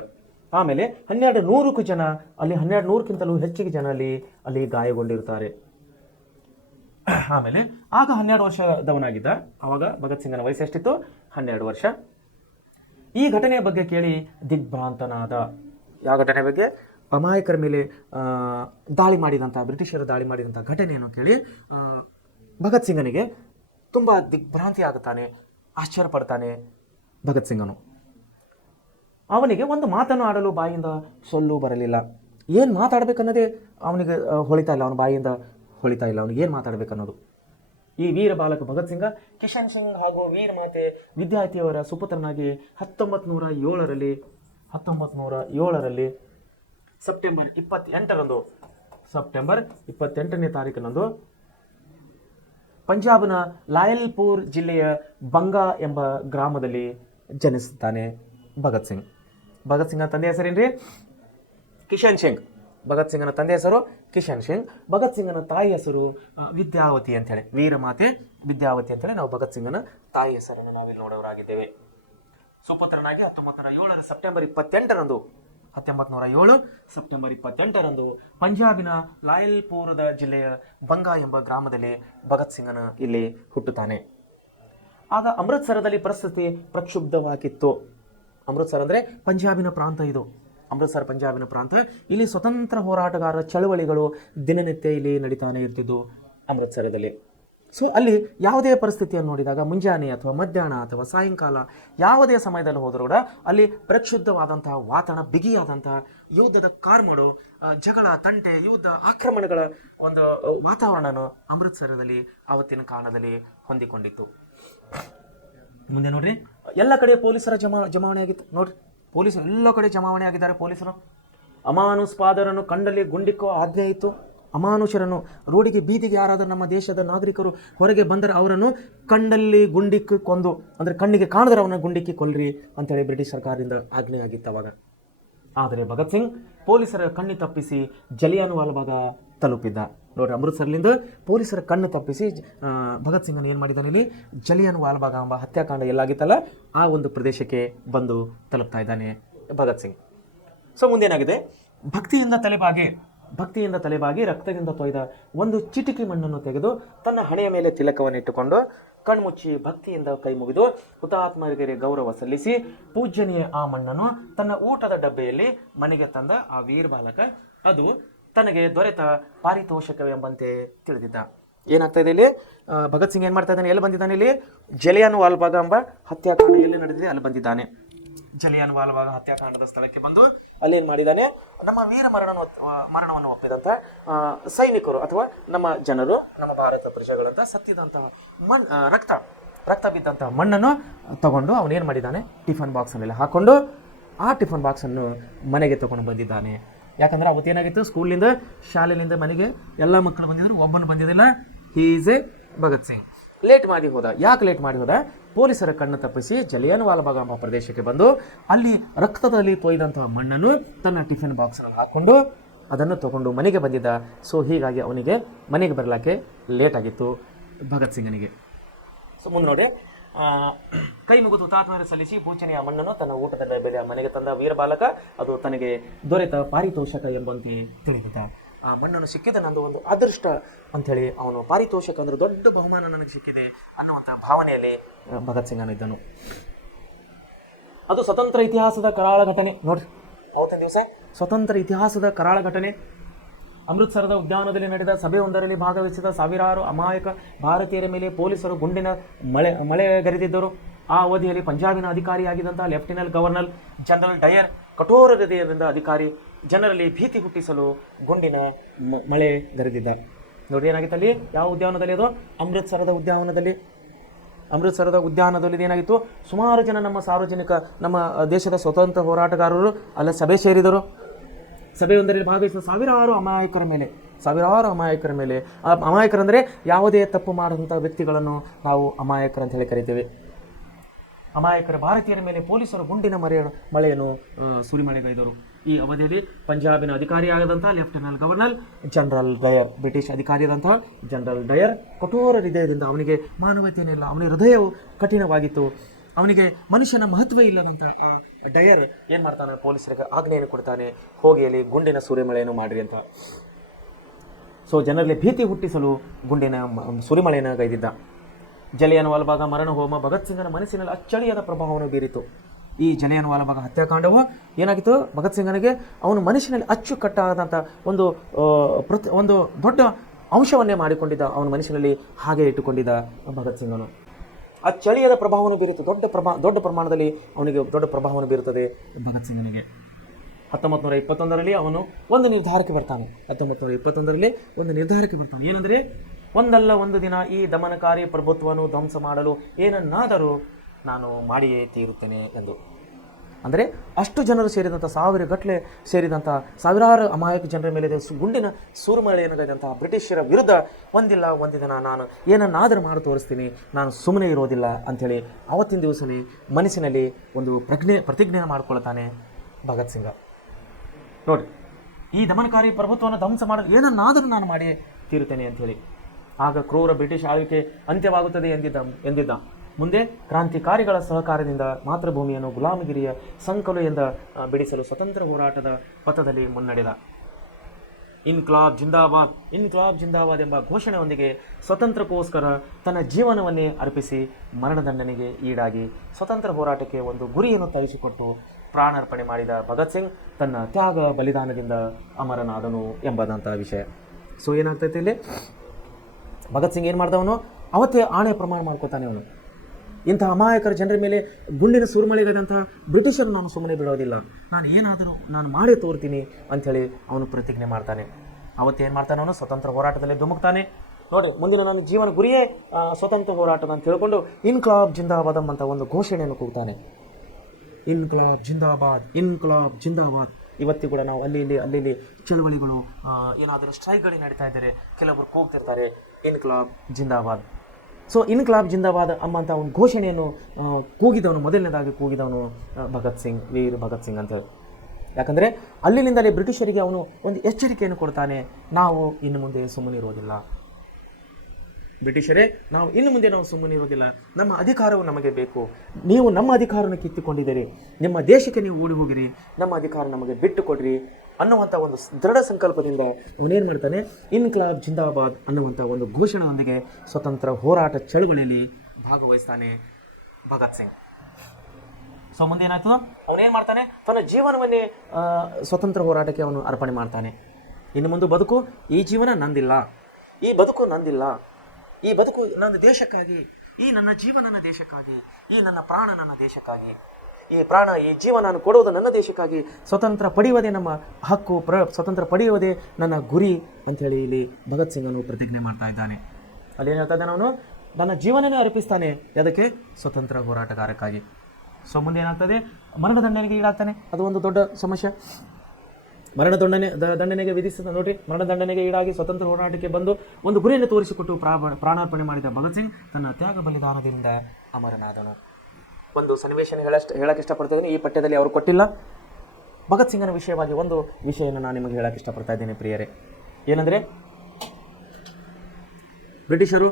ಆಮೇಲೆ 1200 ಜನ ಅಲ್ಲಿ 1200ಕ್ಕಿಂತಲೂ ಹೆಚ್ಚಿಗೆ ಜನ ಅಲ್ಲಿ ಗಾಯಗೊಂಡಿರ್ತಾರೆ. ಆಮೇಲೆ ಆಗ 12 ವರ್ಷದವನಾಗಿದ್ದ. ಆವಾಗ ಭಗತ್ ಸಿಂಗನ ವಯಸ್ಸು ಎಷ್ಟಿತ್ತು? 12 ವರ್ಷ. ಈ ಘಟನೆಯ ಬಗ್ಗೆ ಕೇಳಿ ದಿಗ್ಭ್ರಾಂತನಾದ. ಯಾವ ಘಟನೆ ಬಗ್ಗೆ? ಅಮಾಯಕರ ಮೇಲೆ ದಾಳಿ ಮಾಡಿದಂಥ, ಬ್ರಿಟಿಷರು ದಾಳಿ ಮಾಡಿದಂಥ ಘಟನೆಯನ್ನು ಕೇಳಿ ಭಗತ್ ಸಿಂಗನಿಗೆ ತುಂಬ ದಿಗ್ಭ್ರಾಂತಿ ಆಗುತ್ತಾನೆ, ಆಶ್ಚರ್ಯಪಡ್ತಾನೆ ಭಗತ್ ಸಿಂಗನು. ಅವನಿಗೆ ಒಂದು ಮಾತನ್ನು ಆಡಲು ಬಾಯಿಂದ ಸೊಲ್ಲು ಬರಲಿಲ್ಲ. ಏನು ಮಾತಾಡಬೇಕನ್ನೋದೇ ಅವನಿಗೆ ಹೊಳಿತಾ ಇಲ್ಲ, ಅವನ ಬಾಯಿಂದ ಹೊಳಿತಾ ಇಲ್ಲ ಅವನಿಗೆ ಏನು ಮಾತಾಡಬೇಕನ್ನೋದು. ಈ ವೀರ ಬಾಲಕ ಭಗತ್ ಸಿಂಗ ಕಿಶನ್ ಸಿಂಗ್ ಹಾಗೂ ವೀರ ಮಾತೆ ವಿದ್ಯಾರ್ಥಿಯವರ ಸುಪುತ್ರನಾಗಿ 1907ರಲ್ಲಿ ಸೆಪ್ಟೆಂಬರ್ 28ನೇ ತಾರೀಕಿನಂದು ಪಂಜಾಬ್ನ ಲಾಯಲ್ಪುರ್ ಜಿಲ್ಲೆಯ ಬಂಗಾ ಎಂಬ ಗ್ರಾಮದಲ್ಲಿ ಜನಿಸುತ್ತಾನೆ ಭಗತ್ ಸಿಂಗ್. ಭಗತ್ ಸಿಂಗನ ತಂದೆ ಹೆಸರೇನ್ರಿ? ಕಿಶನ್ ಸಿಂಗ್. ಭಗತ್ ಸಿಂಗನ ತಂದೆ ಹೆಸರು ಕಿಶನ್ ಸಿಂಗ್. ಭಗತ್ ಸಿಂಗನ ತಾಯಿ ಹೆಸರು ವಿದ್ಯಾವತಿ ಅಂತೇಳಿ, ವೀರಮಾತೆ ವಿದ್ಯಾವತಿ ಅಂತೇಳಿ ನಾವು ಭಗತ್ ಸಿಂಗನ ತಾಯಿ ಹೆಸರನ್ನು ನಾವಿಲ್ಲಿ ನೋಡೋರಾಗಿದ್ದೇವೆ. ಸುಪುತ್ರನಾಗಿ 1907 ಸೆಪ್ಟೆಂಬರ್ 28ರಂದು ಪಂಜಾಬಿನ ಲಾಯಲ್ಪುರದ ಜಿಲ್ಲೆಯ ಬಂಗಾ ಎಂಬ ಗ್ರಾಮದಲ್ಲಿ ಭಗತ್ ಸಿಂಗನ ಇಲ್ಲಿ ಹುಟ್ಟುತ್ತಾನೆ. ಆಗ ಅಮೃತ್ಸರದಲ್ಲಿ ಪರಿಸ್ಥಿತಿ ಪ್ರಕ್ಷುಬ್ಧವಾಗಿತ್ತು. ಅಮೃತ್ಸರ ಅಂದರೆ ಪಂಜಾಬಿನ ಪ್ರಾಂತ ಇದು. ಅಮೃತ್ಸರ ಪಂಜಾಬಿನ ಪ್ರಾಂತ. ಇಲ್ಲಿ ಸ್ವತಂತ್ರ ಹೋರಾಟಗಾರರ ಚಳವಳಿಗಳು ದಿನನಿತ್ಯ ಇಲ್ಲಿ ನಡೀತಾನೆ ಇರ್ತಿದ್ದು ಅಮೃತ್ಸರದಲ್ಲಿ. ಸೊ ಅಲ್ಲಿ ಯಾವುದೇ ಪರಿಸ್ಥಿತಿಯನ್ನು ನೋಡಿದಾಗ ಮುಂಜಾನೆ ಅಥವಾ ಮಧ್ಯಾಹ್ನ ಅಥವಾ ಸಾಯಂಕಾಲ ಯಾವುದೇ ಸಮಯದಲ್ಲಿ ಹೋದರೂ ಕೂಡ ಅಲ್ಲಿ ಪ್ರಕ್ಷುಬ್ಧವಾದಂತಹ ವಾತಾವರಣ, ಬಿಗಿಯಾದಂತಹ ಯುದ್ಧದ ಕಾರ್ಮಡು, ಜಗಳ, ತಂಟೆ, ಯುದ್ಧ, ಆಕ್ರಮಣಗಳ ಒಂದು ವಾತಾವರಣನು ಅಮೃತ್ಸರದಲ್ಲಿ ಆವತ್ತಿನ ಕಾಲದಲ್ಲಿ ಹೊಂದಿಕೊಂಡಿತ್ತು. ಮುಂದೆ ನೋಡ್ರಿ, ಎಲ್ಲ ಕಡೆ ಪೊಲೀಸರ ಜಮಾವಣೆ ಆಗಿತ್ತು. ನೋಡ್ರಿ, ಪೊಲೀಸರು ಎಲ್ಲ ಕಡೆ ಜಮಾವಣೆ ಆಗಿದ್ದಾರೆ. ಪೊಲೀಸರು ಅಮಾನುಸ್ಪಾದರನ್ನು ಕಂಡಲ್ಲಿ ಗುಂಡಿಕ್ಕೋ ಆಜ್ಞೆ ಇತ್ತು. ಅಮಾನುಷರನ್ನು ರೋಡಿಗೆ, ಬೀದಿಗೆ ಯಾರಾದರೂ ನಮ್ಮ ದೇಶದ ನಾಗರಿಕರು ಹೊರಗೆ ಬಂದರೆ ಅವರನ್ನು ಕಂಡಲ್ಲಿ ಗುಂಡಿಕ್ಕಿ ಕೊಂದು, ಅಂದರೆ ಕಣ್ಣಿಗೆ ಕಾಣದರೆ ಅವನ ಗುಂಡಿಕ್ಕಿ ಕೊಲ್ರಿ ಅಂತೇಳಿ ಬ್ರಿಟಿಷ್ ಸರ್ಕಾರದಿಂದ ಆಜ್ಞೆ ಆಗಿತ್ತು ಅವಾಗ. ಆದರೆ ಭಗತ್ ಸಿಂಗ್ ಪೊಲೀಸರ ಕಣ್ಣು ತಪ್ಪಿಸಿ ಜಲಿಯನ್ ವಾಲ್ಬಾಗ್ ತಲುಪಿದ್ದ. ನೋಡ್ರಿ, ಅಮೃತ್ಸರ್ಲಿಂದ ಪೊಲೀಸರ ಕಣ್ಣು ತಪ್ಪಿಸಿ ಭಗತ್ ಸಿಂಗನ್ನು ಏನು ಮಾಡಿದ್ದಾನೆ, ಇಲ್ಲಿ ಜಲಿಯನ್ ವಾಲ್ಬಾಗ್ ಎಂಬ ಹತ್ಯಾಕಾಂಡ ಎಲ್ಲಾಗಿತ್ತಲ್ಲ ಆ ಒಂದು ಪ್ರದೇಶಕ್ಕೆ ಬಂದು ತಲುಪ್ತಾ ಇದ್ದಾನೆ ಭಗತ್ ಸಿಂಗ್. ಸೊ ಮುಂದೇನಾಗಿದೆ, ಭಕ್ತಿಯಿಂದ ತಲೆಬಾಗಿ ರಕ್ತದಿಂದ ತೊಯ್ದ ಒಂದು ಚಿಟಿಕೆ ಮಣ್ಣನ್ನು ತೆಗೆದು ತನ್ನ ಹಣೆಯ ಮೇಲೆ ತಿಲಕವನ್ನು ಇಟ್ಟುಕೊಂಡು ಕಣ್ಮುಚ್ಚಿ ಭಕ್ತಿಯಿಂದ ಕೈ ಮುಗಿದು ಹುತಾತ್ಮರಿಗೆ ಗೌರವ ಸಲ್ಲಿಸಿ ಪೂಜ್ಯನೀಯ ಆ ಮಣ್ಣನ್ನು ತನ್ನ ಊಟದ ಡಬ್ಬೆಯಲ್ಲಿ ಮನೆಗೆ ತಂದ ಆ ವೀರ ಬಾಲಕ ಅದು ತನಗೆ ದೊರೆತ ಪಾರಿತೋಷಕವೆಂಬಂತೆ ತಿಳಿದಿದ್ದ. ಏನಾಗ್ತಾ ಇದೆ ಇಲ್ಲಿ? ಭಗತ್ ಸಿಂಗ್ ಏನು ಮಾಡ್ತಾ ಇದ್ದಾನೆ? ಎಲ್ಲಿ ಬಂದಿದ್ದಾನೆ? ಇಲ್ಲಿ ಜಲಿಯನ್ ವಾಲ್ಬಾಗ್ ಎಂಬ ಹತ್ಯಾಕಾಂಡ ಎಲ್ಲಿ ನಡೆದಿದೆ ಅಲ್ಲಿ ಬಂದಿದ್ದಾನೆ. ಜಲಿಯನ್ ವಾಲ್ಬಾಗ್ ಹತ್ಯಾಕಾಂಡದ ಸ್ಥಳಕ್ಕೆ ಬಂದು ಅಲ್ಲಿ ಏನು ಮಾಡಿದ್ದಾನೆ, ನಮ್ಮ ವೀರ ಮರಣವನ್ನು ಒಪ್ಪಿದಂಥ ಸೈನಿಕರು ಅಥವಾ ನಮ್ಮ ಜನರು, ನಮ್ಮ ಭಾರತ ಪ್ರಜೆಗಳಂತ ಸತ್ತಿದಂತಹ ರಕ್ತ ಬಿದ್ದಂತಹ ಮಣ್ಣನ್ನು ತಗೊಂಡು ಅವನೇನು ಮಾಡಿದ್ದಾನೆ, ಟಿಫನ್ ಬಾಕ್ಸ್ನಲ್ಲಿ ಹಾಕೊಂಡು ಆ ಟಿಫನ್ ಬಾಕ್ಸನ್ನು ಮನೆಗೆ ತಗೊಂಡು ಬಂದಿದ್ದಾನೆ. ಯಾಕಂದ್ರೆ ಅವತ್ತೇನಾಗಿತ್ತು, ಸ್ಕೂಲಿಂದ ಶಾಲೆಯಿಂದ ಮನೆಗೆ ಎಲ್ಲ ಮಕ್ಕಳು ಬಂದಿದ್ರು, ಒಬ್ಬನು ಬಂದಿದ್ದಿಲ್ಲ. He is a Bhagat Singh. Late ಮಾಡಿ ಹೋದ. ಯಾಕೆ ಲೇಟ್ ಮಾಡಿ ಹೋದ? ಪೊಲೀಸರ ಕಣ್ಣು ತಪ್ಪಿಸಿ ಜಲಿಯನ್ ವಾಲ್ಬಾಗ್ ಎಂಬ ಪ್ರದೇಶಕ್ಕೆ ಬಂದು ಅಲ್ಲಿ ರಕ್ತದಲ್ಲಿ ತೊಯ್ದಂತಹ ಮಣ್ಣನ್ನು ತನ್ನ ಟಿಫಿನ್ ಬಾಕ್ಸ್ನಲ್ಲಿ ಹಾಕ್ಕೊಂಡು ಅದನ್ನು ತಗೊಂಡು ಮನೆಗೆ ಬಂದಿದ್ದ. ಸೊ ಹೀಗಾಗಿ ಅವನಿಗೆ ಮನೆಗೆ ಬರಲಿಕ್ಕೆ ಲೇಟ್ ಆಗಿತ್ತು ಭಗತ್ ಸಿಂಗನಿಗೆ. ಸೊ ಮುಂದೆ ನೋಡಿ, ಕೈ ಮುಗಿದು ಹುತಾತ್ಮರಿಗೆ ಸಲ್ಲಿಸಿ ಪೂಜನೀಯ ಮಣ್ಣನ್ನು ತನ್ನ ಊಟದ ಡಬ್ಬೆಯಲ್ಲಿ ಮನೆಗೆ ತಂದ ವೀರ ಬಾಲಕ ಅದು ತನಗೆ ದೊರೆತ ಪಾರಿತೋಷಕ ಎಂಬಂತೆ ತಿಳಿದಿದ್ದ. ಆ ಮಣ್ಣನ್ನು ಸಿಕ್ಕಿದ ನಂದು ಒಂದು ಅದೃಷ್ಟ ಅಂಥೇಳಿ ಅವನು, ಪಾರಿತೋಷಕ ಅಂದ್ರೆ ದೊಡ್ಡ ಬಹುಮಾನ ನನಗೆ ಸಿಕ್ಕಿದೆ ಅನ್ನುವಂಥ ಭಾವನೆಯಲ್ಲಿ ಭಗತ್ ಸಿಂಗನಿದ್ದನು. ಅದು ಸ್ವತಂತ್ರ ಇತಿಹಾಸದ ಕರಾಳ ಘಟನೆ. ನೋಡ್ರಿ, ಅವತ್ತಿನ ದಿವಸ ಸ್ವತಂತ್ರ ಇತಿಹಾಸದ ಕರಾಳ ಘಟನೆ. ಅಮೃತ್ಸರದ ಉದ್ಯಾನದಲ್ಲಿ ನಡೆದ ಸಭೆಯೊಂದರಲ್ಲಿ ಭಾಗವಹಿಸಿದ ಸಾವಿರಾರು ಅಮಾಯಕ ಭಾರತೀಯರ ಮೇಲೆ ಪೊಲೀಸರು ಗುಂಡಿನ ಮಳೆಗರೆದಿದ್ದರು. ಆ ಅವಧಿಯಲ್ಲಿ ಪಂಜಾಬಿನ ಅಧಿಕಾರಿಯಾಗಿದ್ದಂತಹ ಲೆಫ್ಟಿನೆಂಟ್ ಗವರ್ನರ್ ಜನರಲ್ ಡಯರ್ ಕಠೋರ ಹೃದಯದಿಂದ ಅಧಿಕಾರಿ ಜನರಲ್ಲಿ ಭೀತಿ ಹುಟ್ಟಿಸಲು ಗುಂಡಿನ ಮಳೆಗರೆದಿದ್ದ. ನೋಡಿ ಏನಾಗಿತ್ತು ಅಲ್ಲಿ? ಯಾವ ಉದ್ಯಾನದಲ್ಲಿ? ಅದು ಅಮೃತ್ಸರದ ಉದ್ಯಾನದಲ್ಲಿ ಏನಾಗಿತ್ತು, ಸುಮಾರು ಜನ ನಮ್ಮ ದೇಶದ ಸ್ವತಂತ್ರ ಹೋರಾಟಗಾರರು ಅಲ್ಲ ಸಭೆ ಸೇರಿದರು. ಸಭೆಯೊಂದರಲ್ಲಿ ಭಾಗವಹಿಸಿದ ಸಾವಿರಾರು ಅಮಾಯಕರ ಮೇಲೆ ಆ ಅಮಾಯಕರಂದರೆ ಯಾವುದೇ ತಪ್ಪು ಮಾಡುವಂಥ ವ್ಯಕ್ತಿಗಳನ್ನು ನಾವು ಅಮಾಯಕರು ಅಂತ ಹೇಳಿ ಕರಿತೇವೆ. ಅಮಾಯಕರ ಭಾರತೀಯರ ಮೇಲೆ ಪೊಲೀಸರು ಗುಂಡಿನ ಮಳೆಯನ್ನು ಸುರಿಮಳೆಗೈದರು. ಈ ಅವಧಿಯಲ್ಲಿ ಪಂಜಾಬಿನ ಅಧಿಕಾರಿಯಾದಂಥ lieutenant governor general Dyer, British ಅಧಿಕಾರಿಯಾದಂತಹ ಜನರಲ್ ಡಯರ್ ಕಠೋರ ಹೃದಯದಿಂದ, ಅವನಿಗೆ ಮಾನವೀಯತೆಯನ್ನೆಲ್ಲ, ಅವನ ಹೃದಯವು ಕಠಿಣವಾಗಿತ್ತು, ಅವನಿಗೆ ಮನುಷ್ಯನ ಮಹತ್ವ ಇಲ್ಲದಂಥ ಡಯರ್ ಏನು ಮಾಡ್ತಾನೆ, ಪೊಲೀಸರಿಗೆ ಆಜ್ಞೆಯನ್ನು ಕೊಡ್ತಾನೆ, ಹೋಗಿ ಅಲ್ಲಿ ಗುಂಡಿನ ಸುರಿಮಳೆಯನ್ನು ಮಾಡಿರಿ ಅಂತ. ಸೊ ಜನರಲ್ಲಿ ಭೀತಿ ಹುಟ್ಟಿಸಲು ಗುಂಡಿನ ಸುರಿಮಳೆಯನ್ನು ಗೈದಿದ್ದ. ಜಲಿಯನ್ ವಾಲಾಬಾಗ್ ಮರಣ ಹೋಮ ಭಗತ್ ಸಿಂಗನ ಮನಸ್ಸಿನಲ್ಲಿ ಅಚ್ಚಳಿಯದ ಪ್ರಭಾವವನ್ನು ಬೀರಿತು. ಈ ಜಲಿಯನ್ ವಾಲಾಬಾಗ್ ಹತ್ಯಾಕಾಂಡವು ಏನಾಗಿತ್ತು, ಭಗತ್ ಸಿಂಗನಿಗೆ ಅವನ ಮನಸ್ಸಿನಲ್ಲಿ ಅಚ್ಚುಕಟ್ಟಾದಂಥ ಒಂದು ದೊಡ್ಡ ಅಂಶವನ್ನೇ ಮಾಡಿಕೊಂಡಿದ್ದ, ಅವನ ಮನಸ್ಸಿನಲ್ಲಿ ಹಾಗೆ ಇಟ್ಟುಕೊಂಡಿದ್ದ ಭಗತ್ ಸಿಂಗನು. ಅಚ್ಚಳಿಯದ ಪ್ರಭಾವವನ್ನು ಬೀರಿತು, ದೊಡ್ಡ ಪ್ರಮಾಣದಲ್ಲಿ ಅವನಿಗೆ ದೊಡ್ಡ ಪ್ರಭಾವವನ್ನು ಬೀರುತ್ತದೆ ಭಗತ್ ಸಿಂಗನಿಗೆ. 1921ರಲ್ಲಿ ಅವನು ಒಂದು ನಿರ್ಧಾರಕ್ಕೆ ಬರ್ತಾನೆ. 1921ರಲ್ಲಿ ಒಂದು ನಿರ್ಧಾರಕ್ಕೆ ಬರ್ತಾನೆ. ಏನಂದರೆ, ಒಂದಲ್ಲ ಒಂದು ದಿನ ಈ ದಮನಕಾರಿ ಪ್ರಭುತ್ವವನ್ನು ಧ್ವಂಸ ಮಾಡಲು ಏನನ್ನಾದರೂ ನಾನು ಮಾಡಿಯೇ ತೀರುತ್ತೇನೆ ಎಂದು. ಅಂದರೆ ಅಷ್ಟು ಜನರು ಸೇರಿದಂಥ, ಸಾವಿರಗಟ್ಟಲೆ ಸೇರಿದಂಥ ಸಾವಿರಾರು ಅಮಾಯಕ ಜನರ ಮೇಲೆ ಗುಂಡಿನ ಸುರಿಮಳೆಯನ್ನಗದಂಥ ಬ್ರಿಟಿಷರ ವಿರುದ್ಧ ಒಂದಿಲ್ಲ ಒಂದು ದಿನ ನಾನು ಏನನ್ನಾದರೂ ಮಾಡಿ ತೋರಿಸ್ತೀನಿ, ನಾನು ಸುಮ್ಮನೆ ಇರೋದಿಲ್ಲ ಅಂಥೇಳಿ ಆವತ್ತಿನ ದಿವಸನೇ ಮನಸ್ಸಿನಲ್ಲಿ ಒಂದು ಪ್ರತಿಜ್ಞೆ ಮಾಡಿಕೊಳ್ತಾನೆ ಭಗತ್ ಸಿಂಗ. ನೋಡಿ, ಈ ದಮನಕಾರಿ ಪ್ರಭುತ್ವವನ್ನು ಧ್ವಂಸ ಮಾಡಲು ಏನನ್ನಾದರೂ ನಾನು ಮಾಡಿ ತೀರುತ್ತೇನೆ ಅಂಥೇಳಿ. ಆಗ ಕ್ರೂರ ಬ್ರಿಟಿಷ್ ಆಳ್ವಿಕೆ ಅಂತ್ಯವಾಗುತ್ತದೆ ಎಂದಿದ್ದ. ಮುಂದೆ ಕ್ರಾಂತಿಕಾರಿಗಳ ಸಹಕಾರದಿಂದ ಮಾತೃಭೂಮಿಯನ್ನು ಗುಲಾಮಗಿರಿಯ ಸಂಕಲೆಯಿಂದ ಬಿಡಿಸಲು ಸ್ವತಂತ್ರ ಹೋರಾಟದ ಪಥದಲ್ಲಿ ಮುನ್ನಡೆದ. ಇನ್ಕ್ಲಾಬ್ ಜಿಂದಾಬಾದ್ ಎಂಬ ಘೋಷಣೆಯೊಂದಿಗೆ ಸ್ವತಂತ್ರಕ್ಕೋಸ್ಕರ ತನ್ನ ಜೀವನವನ್ನೇ ಅರ್ಪಿಸಿ ಮರಣದಂಡನೆಗೆ ಈಡಾಗಿ ಸ್ವತಂತ್ರ ಹೋರಾಟಕ್ಕೆ ಒಂದು ಗುರಿಯನ್ನು ತರಿಸಿಕೊಟ್ಟು ಪ್ರಾಣಾರ್ಪಣೆ ಮಾಡಿದ ಭಗತ್ ಸಿಂಗ್ ತನ್ನ ತ್ಯಾಗ ಬಲಿದಾನದಿಂದ ಅಮರನಾದನು ಎಂಬುದಂಥ ವಿಷಯ. ಸೊ ಏನಾಗ್ತೈತೆ ಇಲ್ಲಿ, ಭಗತ್ ಸಿಂಗ್ ಏನು ಮಾಡ್ದವನು, ಅವತ್ತೇ ಆಣೆ ಪ್ರಮಾಣ ಮಾಡ್ಕೋತಾನೆ. ಅವನು ಇಂತಹ ಅಮಾಯಕರ ಜನರ ಮೇಲೆ ಗುಂಡಿನ ಸುರಿಮಳೆಗದಂತಹ ಬ್ರಿಟಿಷರು ನಾನು ಸುಮ್ಮನೆ ಬಿಡೋದಿಲ್ಲ, ನಾನು ಏನಾದರೂ ನಾನು ಮಾಡೇ ತೋರ್ತೀನಿ ಅಂಥೇಳಿ ಅವನು ಪ್ರತಿಜ್ಞೆ ಮಾಡ್ತಾನೆ. ಅವತ್ತೇನು ಮಾಡ್ತಾನೆ, ಅವನು ಸ್ವತಂತ್ರ ಹೋರಾಟದಲ್ಲಿ ಧುಮುಕ್ತಾನೆ. ನೋಡಿ, ಮುಂದಿನ ನನ್ನ ಜೀವನ ಗುರಿಯೇ ಸ್ವತಂತ್ರ ಹೋರಾಟದ ಅಂತ ಹೇಳ್ಕೊಂಡು ಇನ್ಕ್ಲಾಬ್ ಜಿಂದಾಬಾದ್ ಎಂಬಂಥ ಒಂದು ಘೋಷಣೆಯನ್ನು ಕೂಗ್ತಾನೆ. ಇನ್ಕ್ಲಾಬ್ ಜಿಂದಾಬಾದ್. ಇವತ್ತಿ ಕೂಡ ನಾವು ಅಲ್ಲಿ ಚಳವಳಿಗಳು, ಏನಾದರೂ ಸ್ಟ್ರೈಕ್ಗಳು ನಡೀತಾ ಇದ್ದಾರೆ, ಕೆಲವರು ಕೂಗ್ತಿರ್ತಾರೆ ಇನ್ಕ್ಲಾಬ್ ಜಿಂದಾಬಾದ್. ಸೊ ಇನ್ಕ್ಲಾಬ್ ಜಿಂದಾಬಾದ್ ಎಂಬಂಥ ಒಂದು ಘೋಷಣೆಯನ್ನು ಮೊದಲನೇದಾಗಿ ಕೂಗಿದವನು ವೀರ್ ಭಗತ್ ಸಿಂಗ್ ಅಂತ. ಯಾಕಂದರೆ ಅಲ್ಲಿಂದಲೇ ಬ್ರಿಟಿಷರಿಗೆ ಅವನು ಒಂದು ಎಚ್ಚರಿಕೆಯನ್ನು ಕೊಡ್ತಾನೆ, ನಾವು ಇನ್ನು ಮುಂದೆ ಸುಮ್ಮನಿರೋದಿಲ್ಲ, ಬ್ರಿಟಿಷರೇ ನಾವು ಇನ್ನು ಮುಂದೆ ಸುಮ್ಮನಿರೋದಿಲ್ಲ, ನಮ್ಮ ಅಧಿಕಾರವು ನಮಗೆ ಬೇಕು, ನೀವು ನಮ್ಮ ಅಧಿಕಾರವನ್ನು ಕಿತ್ತುಕೊಂಡಿದ್ದೀರಿ, ನಿಮ್ಮ ದೇಶಕ್ಕೆ ನೀವು ಓಡಿ ಹೋಗಿರಿ, ನಮ್ಮ ಅಧಿಕಾರ ನಮಗೆ ಬಿಟ್ಟು ಕೊಡ್ರಿ ಅನ್ನುವಂಥ ಒಂದು ದೃಢ ಸಂಕಲ್ಪದಿಂದ ಅವನೇನು ಮಾಡ್ತಾನೆ, ಇನ್ಕ್ಲಾಬ್ ಜಿಂದಾಬಾದ್ ಅನ್ನುವಂಥ ಒಂದು ಘೋಷಣೆಯೊಂದಿಗೆ ಸ್ವತಂತ್ರ ಹೋರಾಟ ಚಳವಳಿಯಲ್ಲಿ ಭಾಗವಹಿಸ್ತಾನೆ ಭಗತ್ ಸಿಂಗ್. ಸೊ ಮುಂದೇನಾಯ್ತು, ಅವನೇನು ಮಾಡ್ತಾನೆ, ತನ್ನ ಜೀವನವನ್ನೇ ಸ್ವತಂತ್ರ ಹೋರಾಟಕ್ಕೆ ಅವನು ಅರ್ಪಣೆ ಮಾಡ್ತಾನೆ. ಇನ್ನು ಮುಂದೆ ಬದುಕು, ಈ ಜೀವನ ನಂದಿಲ್ಲ, ಈ ಬದುಕು ನಂದಿಲ್ಲ, ಈ ಬದುಕು ನನ್ನ ದೇಶಕ್ಕಾಗಿ, ಈ ನನ್ನ ಜೀವ ನನ್ನ ದೇಶಕ್ಕಾಗಿ, ಈ ನನ್ನ ಪ್ರಾಣ ನನ್ನ ದೇಶಕ್ಕಾಗಿ, ಈ ಜೀವ ನಾನು ಕೊಡುವುದು ನನ್ನ ದೇಶಕ್ಕಾಗಿ, ಸ್ವತಂತ್ರ ಪಡೆಯುವುದೇ ನಮ್ಮ ಹಕ್ಕು, ಸ್ವತಂತ್ರ ಪಡೆಯುವುದೇ ನನ್ನ ಗುರಿ ಅಂಥೇಳಿ ಇಲ್ಲಿ ಭಗತ್ ಸಿಂಗನು ಪ್ರತಿಜ್ಞೆ ಮಾಡ್ತಾ ಇದ್ದಾನೆ. ಅಲ್ಲಿ ಏನು ಹೇಳ್ತಾ ಇದ್ದಾನೆ, ಅವನು ನನ್ನ ಜೀವನನೇ ಅರ್ಪಿಸ್ತಾನೆ, ಅದಕ್ಕೆ ಸ್ವತಂತ್ರ ಹೋರಾಟಗಾರಕ್ಕಾಗಿ. ಸೊ ಮುಂದೆ ಏನಾಗ್ತದೆ, ಮರಣದಂಡನೆಗೆ ಈಡಾಗ್ತಾನೆ. ಅದು ಒಂದು ದೊಡ್ಡ ಸಮಸ್ಯೆ. ದಂಡನೆಗೆ ವಿಧಿಸಿದ ನೋಡ್ರಿ, ಮರಣದಂಡನೆಗೆ ಈಡಾಗಿ ಸ್ವತಂತ್ರ ಹೋರಾಟಕ್ಕೆ ಬಂದು ಒಂದು ಗುರಿಯನ್ನು ತೋರಿಸಿಕೊಟ್ಟು ಪ್ರಾಣಾರ್ಪಣೆ ಮಾಡಿದ ಭಗತ್ ಸಿಂಗ್ ತನ್ನ ತ್ಯಾಗ ಬಲಿದಾನದಿಂದ ಅಮರನಾದನು. ಒಂದು ಸನ್ನಿವೇಶನ ಹೇಳಕ್ಕೆ ಇಷ್ಟಪಡ್ತಾ ಇದ್ದೀನಿ, ಈ ಪಠ್ಯದಲ್ಲಿ ಅವರು ಕೊಟ್ಟಿಲ್ಲ. ಭಗತ್ ಸಿಂಗನ ವಿಷಯವಾಗಿ ಒಂದು ವಿಷಯನ ನಾನು ನಿಮಗೆ ಹೇಳಕ್ಕೆ ಇಷ್ಟಪಡ್ತಾ ಇದ್ದೇನೆ ಪ್ರಿಯರೇ. ಏನಂದರೆ, ಬ್ರಿಟಿಷರು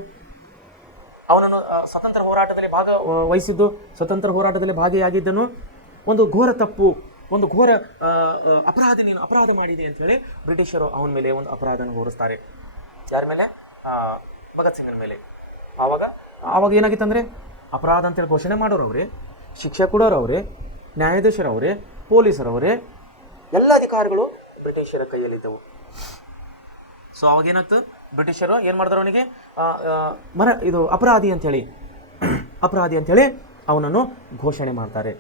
ಅವನನ್ನು ಸ್ವತಂತ್ರ ಹೋರಾಟದಲ್ಲಿ ಭಾಗವಹಿಸಿದ್ದು, ಸ್ವತಂತ್ರ ಹೋರಾಟದಲ್ಲಿ ಭಾಗಿಯಾಗಿದ್ದನು ಒಂದು ಘೋರ ತಪ್ಪು, ಒಂದು ಘೋರ ನೀನು ಅಪರಾಧ ಮಾಡಿದೆ ಅಂತ ಹೇಳಿ ಬ್ರಿಟಿಷರು ಅವನ ಮೇಲೆ ಒಂದು ಅಪರಾಧನ ಹೊರಿಸ್ತಾರೆ. ಯಾರ ಮೇಲೆ? ಭಗತ್ ಸಿಂಗನ ಮೇಲೆ. ಆವಾಗ ಏನಾಗಿತ್ತಂದರೆ, ಅಪರಾಧ ಅಂತೇಳಿ ಘೋಷಣೆ ಮಾಡೋರವ್ರೆ, ಶಿಕ್ಷೆ ಕೊಡೋರವ್ರೆ, ನ್ಯಾಯಾಧೀಶರವ್ರೆ, ಪೊಲೀಸರವ್ರೆ, ಎಲ್ಲ ಅಧಿಕಾರಿಗಳು ಬ್ರಿಟಿಷರ ಕೈಯಲ್ಲಿದ್ದವು. ಸೊ ಅವಾಗ ಏನಾಗ್ತದೆ, ಬ್ರಿಟಿಷರು ಏನು ಮಾಡಿದ್ರು, ಅವನಿಗೆ ಇದು ಅಪರಾಧಿ ಅಂಥೇಳಿ ಅವನನ್ನು ಘೋಷಣೆ ಮಾಡ್ತಾರೆ.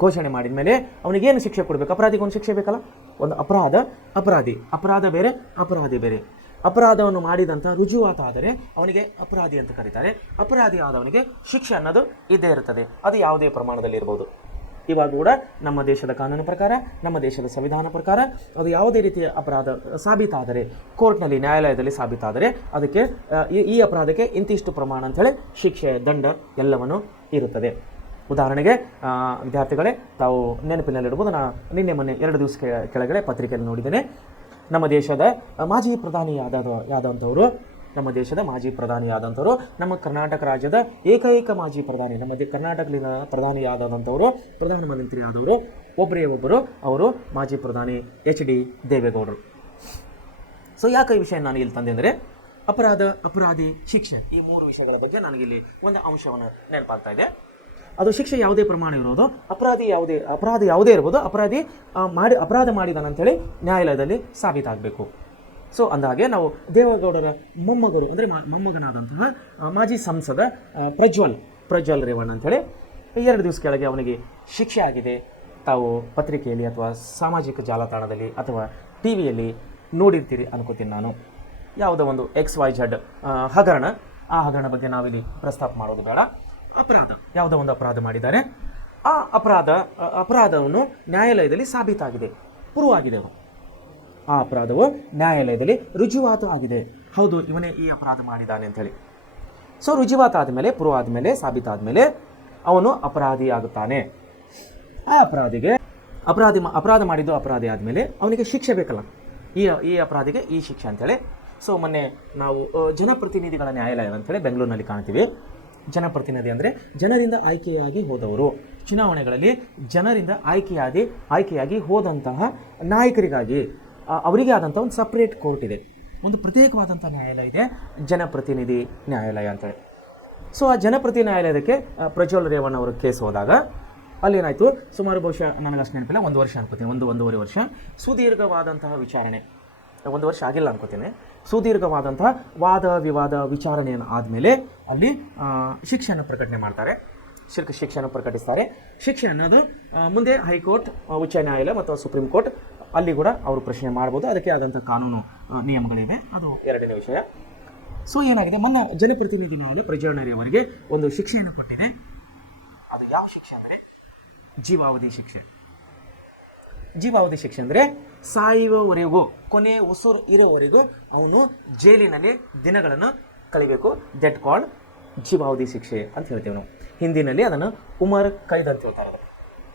ಘೋಷಣೆ ಮಾಡಿದ ಮೇಲೆ ಅವನಿಗೇನು ಶಿಕ್ಷೆ ಕೊಡಬೇಕು? ಅಪರಾಧಿಗೆ ಒಂದು ಶಿಕ್ಷೆ ಬೇಕಲ್ಲ. ಒಂದು ಅಪರಾಧ ಬೇರೆ, ಅಪರಾಧಿ ಬೇರೆ. ಅಪರಾಧವನ್ನು ಮಾಡಿದಂಥ ರುಜುವಾತಾದರೆ ಅವನಿಗೆ ಅಪರಾಧಿ ಅಂತ ಕರೀತಾರೆ. ಅಪರಾಧಿ ಆದವನಿಗೆ ಶಿಕ್ಷೆ ಅನ್ನೋದು ಇದ್ದೇ ಇರುತ್ತದೆ, ಅದು ಯಾವುದೇ ಪ್ರಮಾಣದಲ್ಲಿ ಇರ್ಬೋದು. ಇವಾಗ ಕೂಡ ನಮ್ಮ ದೇಶದ ಕಾನೂನು ಪ್ರಕಾರ, ನಮ್ಮ ದೇಶದ ಸಂವಿಧಾನ ಪ್ರಕಾರ ಅದು ಯಾವುದೇ ರೀತಿಯ ಅಪರಾಧ ಸಾಬೀತಾದರೆ, ಕೋರ್ಟ್ನಲ್ಲಿ ನ್ಯಾಯಾಲಯದಲ್ಲಿ ಸಾಬೀತಾದರೆ ಅದಕ್ಕೆ ಈ ಅಪರಾಧಕ್ಕೆ ಇಂತಿಷ್ಟು ಪ್ರಮಾಣ ಅಂಥೇಳಿ ಶಿಕ್ಷೆ, ದಂಡ ಎಲ್ಲವನ್ನು ಇರುತ್ತದೆ. ಉದಾಹರಣೆಗೆ ವಿದ್ಯಾರ್ಥಿಗಳೇ, ತಾವು ನೆನಪಿನಲ್ಲಿಡ್ಬೋದು, ನಾನು ನಿನ್ನೆ ಮೊನ್ನೆ 2 ದಿವಸ ಕೆಳಗಡೆ ಪತ್ರಿಕೆಯಲ್ಲಿ ನೋಡಿದ್ದೇನೆ. ನಮ್ಮ ದೇಶದ ಮಾಜಿ ಪ್ರಧಾನಿಯಾದಂಥವರು ನಮ್ಮ ಕರ್ನಾಟಕ ರಾಜ್ಯದ ಏಕೈಕ ಮಾಜಿ ಪ್ರಧಾನಿ, ನಮ್ಮ ಕರ್ನಾಟಕದ ಪ್ರಧಾನಿಯಾದಂಥವರು, ಪ್ರಧಾನಮಂತ್ರಿ ಆದವರು ಒಬ್ಬರು, ಅವರು ಮಾಜಿ ಪ್ರಧಾನಿ HD ದೇವೇಗೌಡರು. ಸೊ ಯಾಕೆ ಈ ವಿಷಯ ನಾನು ಇಲ್ಲಿ ತಂದೆ ಅಂದರೆ, ಅಪರಾಧಿ, ಶಿಕ್ಷೆ, ಈ 3 ವಿಷಯಗಳ ಬಗ್ಗೆ ನನಗಿಲ್ಲಿ ಒಂದು ಅಂಶವನ್ನು ನೆನಪಾಗ್ತಾ ಇದೆ. ಅದು ಶಿಕ್ಷೆ ಯಾವುದೇ ಪ್ರಮಾಣ ಇರೋದು, ಅಪರಾಧ ಯಾವುದೇ ಇರ್ಬೋದು, ಅಪರಾಧ ಮಾಡಿದಾನಂತೇಳಿ ನ್ಯಾಯಾಲಯದಲ್ಲಿ ಸಾಬೀತಾಗಬೇಕು. ಸೊ ಅಂದಾಗೆ ನಾವು ದೇವೇಗೌಡರ ಮೊಮ್ಮಗರು ಅಂದರೆ ಮೊಮ್ಮಗನಾದಂತಹ ಮಾಜಿ ಸಂಸದ ಪ್ರಜ್ವಲ್ ರೇವಣ್ಣ ಅಂಥೇಳಿ 2 ದಿವಸ ಕೆಳಗೆ ಅವನಿಗೆ ಶಿಕ್ಷೆ ಆಗಿದೆ. ತಾವು ಪತ್ರಿಕೆಯಲ್ಲಿ ಅಥವಾ ಸಾಮಾಜಿಕ ಜಾಲತಾಣದಲ್ಲಿ ಅಥವಾ ಟಿವಿಯಲ್ಲಿ ನೋಡಿರ್ತೀರಿ ಅನ್ಕೋತೀನಿ ನಾನು. ಯಾವುದೋ ಒಂದು XYZ ಹಗರಣ, ಆ ಹಗರಣ ಬಗ್ಗೆ ನಾವಿಲ್ಲಿ ಪ್ರಸ್ತಾಪ ಮಾಡೋದು ಬೇಡ. ಯಾವುದೋ ಒಂದು ಅಪರಾಧ ಮಾಡಿದ್ದಾರೆ, ಆ ಅಪರಾಧವನ್ನು ನ್ಯಾಯಾಲಯದಲ್ಲಿ ಸಾಬೀತಾಗಿದೆ, ಪ್ರೂವ್ ಆಗಿದೆ. ಆ ಅಪರಾಧವು ನ್ಯಾಯಾಲಯದಲ್ಲಿ ರುಜುವಾತು ಆಗಿದೆ, ಹೌದು ಇವನೇ ಈ ಅಪರಾಧ ಮಾಡಿದ್ದಾನೆ ಅಂಥೇಳಿ. ಸೊ ರುಜುವಾತು ಆದಮೇಲೆ, ಪ್ರೂವ್ ಆದಮೇಲೆ, ಸಾಬೀತಾದಮೇಲೆ ಅವನು ಅಪರಾಧಿ ಆಗುತ್ತಾನೆ. ಆ ಅಪರಾಧ ಮಾಡಿದ್ದು ಅಪರಾಧಿ ಆದಮೇಲೆ ಅವನಿಗೆ ಶಿಕ್ಷೆ ಬೇಕಲ್ಲ, ಈ ಅಪರಾಧಿಗೆ ಈ ಶಿಕ್ಷೆ ಅಂಥೇಳಿ. ಸೊ ಮೊನ್ನೆ ನಾವು ಜನಪ್ರತಿನಿಧಿಗಳ ನ್ಯಾಯಾಲಯ ಅಂಥೇಳಿ ಬೆಂಗಳೂರಿನಲ್ಲಿ ಕಾಣ್ತೀವಿ. ಜನಪ್ರತಿನಿಧಿ ಅಂದರೆ ಜನರಿಂದ ಆಯ್ಕೆಯಾಗಿ ಹೋದವರು, ಚುನಾವಣೆಗಳಲ್ಲಿ ಜನರಿಂದ ಆಯ್ಕೆಯಾಗಿ ಹೋದಂತಹ ನಾಯಕರಿಗಾಗಿ ಅವರಿಗೆ ಆದಂಥ ಒಂದು ಸಪ್ರೇಟ್ ಕೋರ್ಟ್ ಇದೆ, ಒಂದು ಪ್ರತ್ಯೇಕವಾದಂಥ ನ್ಯಾಯಾಲಯ ಇದೆ, ಜನಪ್ರತಿನಿಧಿ ನ್ಯಾಯಾಲಯ ಅಂತೇಳಿ. ಸೊ ಆ ಜನಪ್ರತಿ ನ್ಯಾಯಾಲಯಕ್ಕೆ ಪ್ರಜ್ವಲ್ ರೇವಣ್ಣ ಅವರು ಕೇಸ್ ಹೋದಾಗ ಅಲ್ಲೇನಾಯಿತು, ಸುಮಾರು ಬಹುಶಃ ನನಗೆ ಅಷ್ಟು ನೆನಪಿಲ್ಲ, 1 ವರ್ಷ ಅನ್ಕೋತೀನಿ, 1.5 ವರ್ಷ ಸುದೀರ್ಘವಾದಂತಹ ವಿಚಾರಣೆ, 1 ವರ್ಷ ಆಗಿಲ್ಲ ಅನ್ಕೋತೀನಿ, ಸುದೀರ್ಘವಾದಂತಹ ವಾದ ವಿವಾದ ವಿಚಾರಣೆಯನ್ನು ಆದಮೇಲೆ ಅಲ್ಲಿ ಶಿಕ್ಷೆಯನ್ನು ಪ್ರಕಟಣೆ ಮಾಡ್ತಾರೆ, ಶಿಕ್ಷೆಯನ್ನು ಪ್ರಕಟಿಸ್ತಾರೆ. ಶಿಕ್ಷೆ ಅನ್ನೋದು ಮುಂದೆ ಹೈಕೋರ್ಟ್, ಉಚ್ಚ ನ್ಯಾಯಾಲಯ ಮತ್ತು ಸುಪ್ರೀಂ ಕೋರ್ಟ್ ಅಲ್ಲಿ ಕೂಡ ಅವರು ಪ್ರಶ್ನೆ ಮಾಡ್ಬೋದು, ಅದಕ್ಕೆ ಆದಂಥ ಕಾನೂನು ನಿಯಮಗಳಿವೆ, ಅದು 2ನೇ ವಿಷಯ. ಸೊ ಏನಾಗಿದೆ, ಮೊನ್ನೆ ಜನಪ್ರತಿನಿಧಿ ನ್ಯಾಯಾಲಯ ಪ್ರಜ್ವಲ್ ಅವರಿಗೆ ಒಂದು ಶಿಕ್ಷೆಯನ್ನು ಕೊಟ್ಟಿದೆ. ಅದು ಯಾವ ಶಿಕ್ಷೆ ಅಂದರೆ ಜೀವಾವಧಿ ಶಿಕ್ಷೆ. ಜೀವಾವಧಿ ಶಿಕ್ಷೆ ಅಂದರೆ ಸಾಯುವವರೆಗೂ, ಕೊನೆ ಉಸಿರು ಇರೋವರೆಗೂ ಅವನು ಜೈಲಿನಲ್ಲಿ ದಿನಗಳನ್ನು ಕಳಿಬೇಕು. ದಟ್ ಕಾಲ್ಡ್ ಜೀವಾವಧಿ ಶಿಕ್ಷೆ ಅಂತ ಹೇಳ್ತೀವಿ ನಾವು. ಹಿಂದಿನಲ್ಲಿ ಅದನ್ನು ಉಮರ್ ಕೈದ್ ಅಂತ ಹೇಳ್ತಾರೆ.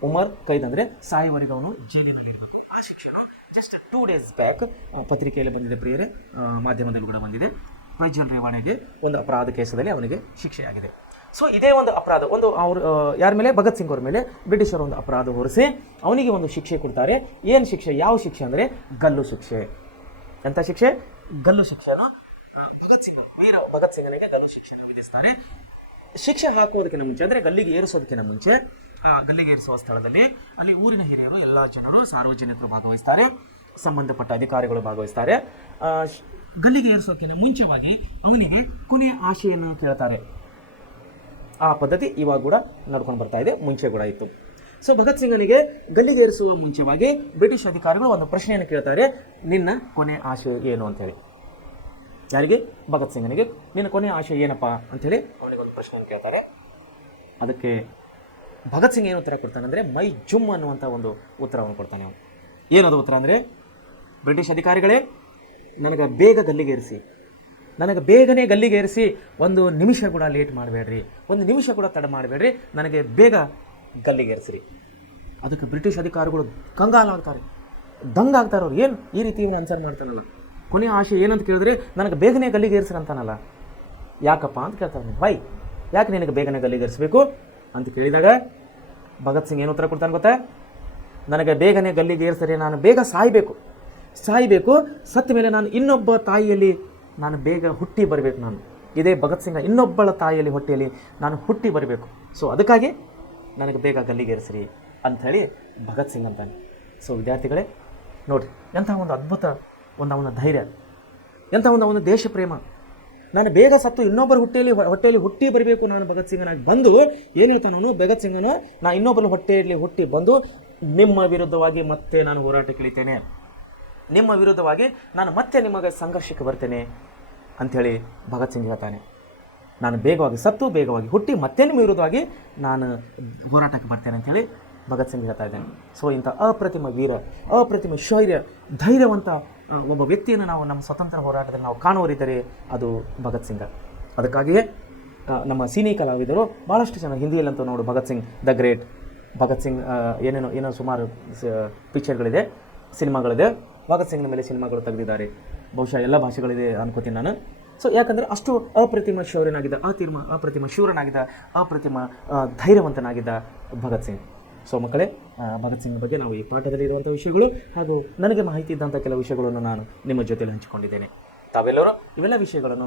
ಉಮರ್ ಕೈದ್ ಅಂದರೆ ಸಾಯುವವರೆಗೂ ಅವನು ಜೈಲಿನಲ್ಲಿ ಇರಬೇಕು. ಆ ಶಿಕ್ಷೆನು ಜಸ್ಟ್ 2 days ಬ್ಯಾಕ್ ಪತ್ರಿಕೆಯಲ್ಲಿ ಬಂದಿದೆ ಪ್ರಿಯರೇ, ಮಾಧ್ಯಮದಲ್ಲಿ ಕೂಡ ಬಂದಿದೆ. ಪ್ರಜ್ವಲ್ ರೇವಣ್ಣಗೆ ಒಂದು ಅಪರಾಧ ಕೇಸದಲ್ಲಿ ಅವನಿಗೆ ಶಿಕ್ಷೆಯಾಗಿದೆ. ಸೊ ಇದೇ ಒಂದು ಅಪರಾಧ, ಅವರು ಯಾರ ಮೇಲೆ, ಭಗತ್ ಸಿಂಗ್ ಅವ್ರ ಮೇಲೆ ಬ್ರಿಟಿಷರು ಒಂದು ಅಪರಾಧ ಹೊರಿಸಿ ಅವನಿಗೆ ಒಂದು ಶಿಕ್ಷೆ ಕೊಡ್ತಾರೆ. ಏನು ಶಿಕ್ಷೆ, ಯಾವ ಶಿಕ್ಷೆ ಅಂದರೆ ಗಲ್ಲು ಶಿಕ್ಷೆ. ಎಂಥ ಶಿಕ್ಷೆ? ಗಲ್ಲು ಶಿಕ್ಷೆನ ವೀರ ಭಗತ್ ಸಿಂಗನಿಗೆ ಗಲ್ಲು ಶಿಕ್ಷೆಯನ್ನು ವಿಧಿಸ್ತಾರೆ. ಶಿಕ್ಷೆ ಹಾಕುವುದಕ್ಕಿಂತ ಮುಂಚೆ ಅಂದರೆ ಗಲ್ಲಿಗೆ ಏರಿಸೋದಕ್ಕಿಂತ ಮುಂಚೆ ಆ ಗಲ್ಲಿಗೆ ಏರಿಸುವ ಸ್ಥಳದಲ್ಲಿ ಅಲ್ಲಿ ಊರಿನ ಹಿರಿಯರು, ಎಲ್ಲ ಜನರು, ಸಾರ್ವಜನಿಕರು ಭಾಗವಹಿಸ್ತಾರೆ, ಸಂಬಂಧಪಟ್ಟ ಅಧಿಕಾರಿಗಳು ಭಾಗವಹಿಸ್ತಾರೆ. ಗಲ್ಲಿಗೆ ಏರಿಸೋದಕ್ಕಿಂತ ಮುಂಚೆವಾಗಿ ಅವನಿಗೆ ಕೊನೆಯ ಆಶೆಯನ್ನು ಕೇಳ್ತಾರೆ. ಆ ಪದ್ಧತಿ ಇವಾಗ ಕೂಡ ನಡ್ಕೊಂಡು ಬರ್ತಾ ಇದೆ, ಮುಂಚೆ ಕೂಡ ಇತ್ತು. ಸೊ ಭಗತ್ ಸಿಂಗನಿಗೆ ಗಲ್ಲಿಗೆ ಏರಿಸುವ ಮುಂಚೆವಾಗಿ ಬ್ರಿಟಿಷ್ ಅಧಿಕಾರಿಗಳು ಒಂದು ಪ್ರಶ್ನೆಯನ್ನು ಕೇಳ್ತಾರೆ, ನಿನ್ನ ಕೊನೆ ಆಶೆ ಏನು ಅಂತೇಳಿ. ಯಾರಿಗೆ? ಭಗತ್ ಸಿಂಗನಿಗೆ. ನಿನ್ನ ಕೊನೆ ಆಶೆ ಏನಪ್ಪ ಅಂಥೇಳಿ ಅವನಿಗೊಂದು ಪ್ರಶ್ನೆಯನ್ನು ಕೇಳ್ತಾರೆ. ಅದಕ್ಕೆ ಭಗತ್ ಸಿಂಗ್ ಏನು ಉತ್ತರ ಕೊಡ್ತಾನೆ ಅಂದರೆ ಮೈ ಜುಮ್ ಅನ್ನುವಂಥ ಒಂದು ಉತ್ತರವನ್ನು ಕೊಡ್ತಾನೆ ಅವನು. ಏನದು ಉತ್ತರ ಅಂದರೆ, ಬ್ರಿಟಿಷ್ ಅಧಿಕಾರಿಗಳೇ, ನನಗೆ ಬೇಗನೆ ಗಲ್ಲಿಗೆ ಏರಿಸಿ, 1 ನಿಮಿಷ ಕೂಡ ಲೇಟ್ ಮಾಡಬೇಡ್ರಿ, 1 ನಿಮಿಷ ಕೂಡ ತಡ ಮಾಡಬೇಡ್ರಿ, ನನಗೆ ಬೇಗ ಗಲ್ಲಿಗೆ ಏರಿಸ್ರಿ. ಅದಕ್ಕೆ ಬ್ರಿಟಿಷ್ ಅಧಿಕಾರಿಗಳು ಕಂಗಾಲಾಗ್ತಾರೆ, ದಂಗಾಗ್ತಾರೆ. ಅವ್ರು ಏನು ಈ ರೀತಿ ಇವನು ಆನ್ಸರ್ ಮಾಡ್ತಾನಲ್ಲ, ಕೊನೆಯ ಆಶೆ ಏನಂತ ಕೇಳಿದ್ರೆ ನನಗೆ ಬೇಗನೆ ಗಲ್ಲಿಗೆ ಏರಿಸ್ರಿ ಅಂತಾನಲ್ಲ, ಯಾಕಪ್ಪ ಅಂತ ಕೇಳ್ತಾನೆ. ವೈ, ಯಾಕೆ ನಿನಗೆ ಬೇಗನೆ ಗಲ್ಲಿಗೆ ಏರಿಸಬೇಕು ಅಂತ ಕೇಳಿದಾಗ ಭಗತ್ ಸಿಂಗ್ ಏನು ಉತ್ತರ ಕೊಡ್ತಾನೆ ಗೊತ್ತಾ? ನನಗೆ ಬೇಗನೆ ಗಲ್ಲಿಗೆ ಏರಿಸರಿ, ನಾನು ಬೇಗ ಸಾಯಬೇಕು, ಸತ್ತ ಮೇಲೆ ನಾನು ಇನ್ನೊಬ್ಬ ತಾಯಿಯಲ್ಲಿ ನಾನು ಬೇಗ ಹುಟ್ಟಿ ಬರಬೇಕು. ನಾನು ಇದೇ ಭಗತ್ ಸಿಂಗ್ ಇನ್ನೊಬ್ಬಳ ತಾಯಿಯಲ್ಲಿ ಹೊಟ್ಟೆಯಲ್ಲಿ ನಾನು ಹುಟ್ಟಿ ಬರಬೇಕು. ಸೊ ಅದಕ್ಕಾಗಿ ನನಗೆ ಬೇಗ ಗಲ್ಲಿಗೇರಿಸ್ರಿ ಅಂಥೇಳಿ ಭಗತ್ ಸಿಂಗ್ ಅಂತಾನೆ. ಸೊ ವಿದ್ಯಾರ್ಥಿಗಳೇ ನೋಡಿರಿ, ಎಂಥ ಒಂದು ಅದ್ಭುತ ಅವನ ಧೈರ್ಯ, ಎಂಥ ಒಂದು ದೇಶ ಪ್ರೇಮ. ನಾನು ಬೇಗ ಸತ್ತು ಇನ್ನೊಬ್ಬರ ಹೊಟ್ಟೆಯಲ್ಲಿ ಹುಟ್ಟಿ ಬರಬೇಕು ನಾನು ಭಗತ್ ಸಿಂಗನಾಗಿ ಬಂದು ಏನು ಹೇಳ್ತಾನೆ ಅವನು, ಭಗತ್ ಸಿಂಗನು, ನಾನು ಇನ್ನೊಬ್ಬರ ಹೊಟ್ಟೆಯಲ್ಲಿ ಹುಟ್ಟಿ ಬಂದು ನಿಮ್ಮ ವಿರುದ್ಧವಾಗಿ ಮತ್ತೆ ನಾನು ಹೋರಾಟಕ್ಕೆ ಇಳಿತೇನೆ, ನಿಮ್ಮ ವಿರುದ್ಧವಾಗಿ ನಾನು ಮತ್ತೆ ನಿಮಗೆ ಸಂಘರ್ಷಕ್ಕೆ ಬರ್ತೇನೆ ಅಂಥೇಳಿ ಭಗತ್ ಸಿಂಗ್ ಹೇಳ್ತಾನೆ. ನಾನು ಬೇಗವಾಗಿ ಸತ್ತು ಬೇಗವಾಗಿ ಹುಟ್ಟಿ ಮತ್ತೆ ನಿಮ್ಮ ವಿರುದ್ಧವಾಗಿ ನಾನು ಹೋರಾಟಕ್ಕೆ ಬರ್ತೇನೆ ಅಂಥೇಳಿ ಭಗತ್ ಸಿಂಗ್ ಹೇಳ್ತಾ ಇದ್ದೇನೆ. ಸೊ ಇಂಥ ಅಪ್ರತಿಮ ವೀರ, ಅಪ್ರತಿಮ ಶೌರ್ಯ, ಧೈರ್ಯವಂತ ಒಬ್ಬ ವ್ಯಕ್ತಿಯನ್ನು ನಾವು ನಮ್ಮ ಸ್ವತಂತ್ರ ಹೋರಾಟದಲ್ಲಿ ನಾವು ಕಾಣುವರಿದ್ದರೆ ಅದು ಭಗತ್ ಸಿಂಗ್. ಅದಕ್ಕಾಗಿಯೇ ನಮ್ಮ ಸಿನಿ ಕಲಾವಿದರು ಭಾಳಷ್ಟು ಜನ ಹಿಂದಿಯಲ್ಲಂತೂ ನೋಡು ಭಗತ್ ಸಿಂಗ್ ದ ಗ್ರೇಟ್, ಭಗತ್ ಸಿಂಗ್ ಏನೋ ಸುಮಾರು ಪಿಕ್ಚರ್ಗಳಿದೆ, ಸಿನಿಮಾಗಳಿದೆ. ಭಗತ್ ಸಿಂಗ್ನ ಮೇಲೆ ಸಿನಿಮಾಗಳು ತೆಗೆದಿದ್ದಾರೆ, ಬಹುಶಃ ಎಲ್ಲ ಭಾಷೆಗಳಿದೆ ಅನ್ಕೋತೀನಿ ನಾನು. ಸೊ ಯಾಕಂದರೆ ಅಷ್ಟು ಅಪ್ರತಿಮ ಶೌರ್ಯನಾಗಿದ್ದ, ಅಪ್ರತಿಮ ಶೂರನಾಗಿದ್ದ, ಅಪ್ರತಿಮ ಧೈರ್ಯವಂತನಾಗಿದ್ದ ಭಗತ್ ಸಿಂಗ್. ಸೊ ಮಕ್ಕಳೇ, ಭಗತ್ ಸಿಂಗ್ ಬಗ್ಗೆ ನಾವು ಈ ಪಾಠದಲ್ಲಿ ಇರುವಂಥ ವಿಷಯಗಳು ಹಾಗೂ ನನಗೆ ಮಾಹಿತಿ ಇದ್ದಂಥ ಕೆಲವು ವಿಷಯಗಳನ್ನು ನಾನು ನಿಮ್ಮ ಜೊತೆಯಲ್ಲಿ ಹಂಚಿಕೊಂಡಿದ್ದೇನೆ. ತಾವೆಲ್ಲರೂ ಇವೆಲ್ಲ ವಿಷಯಗಳನ್ನು,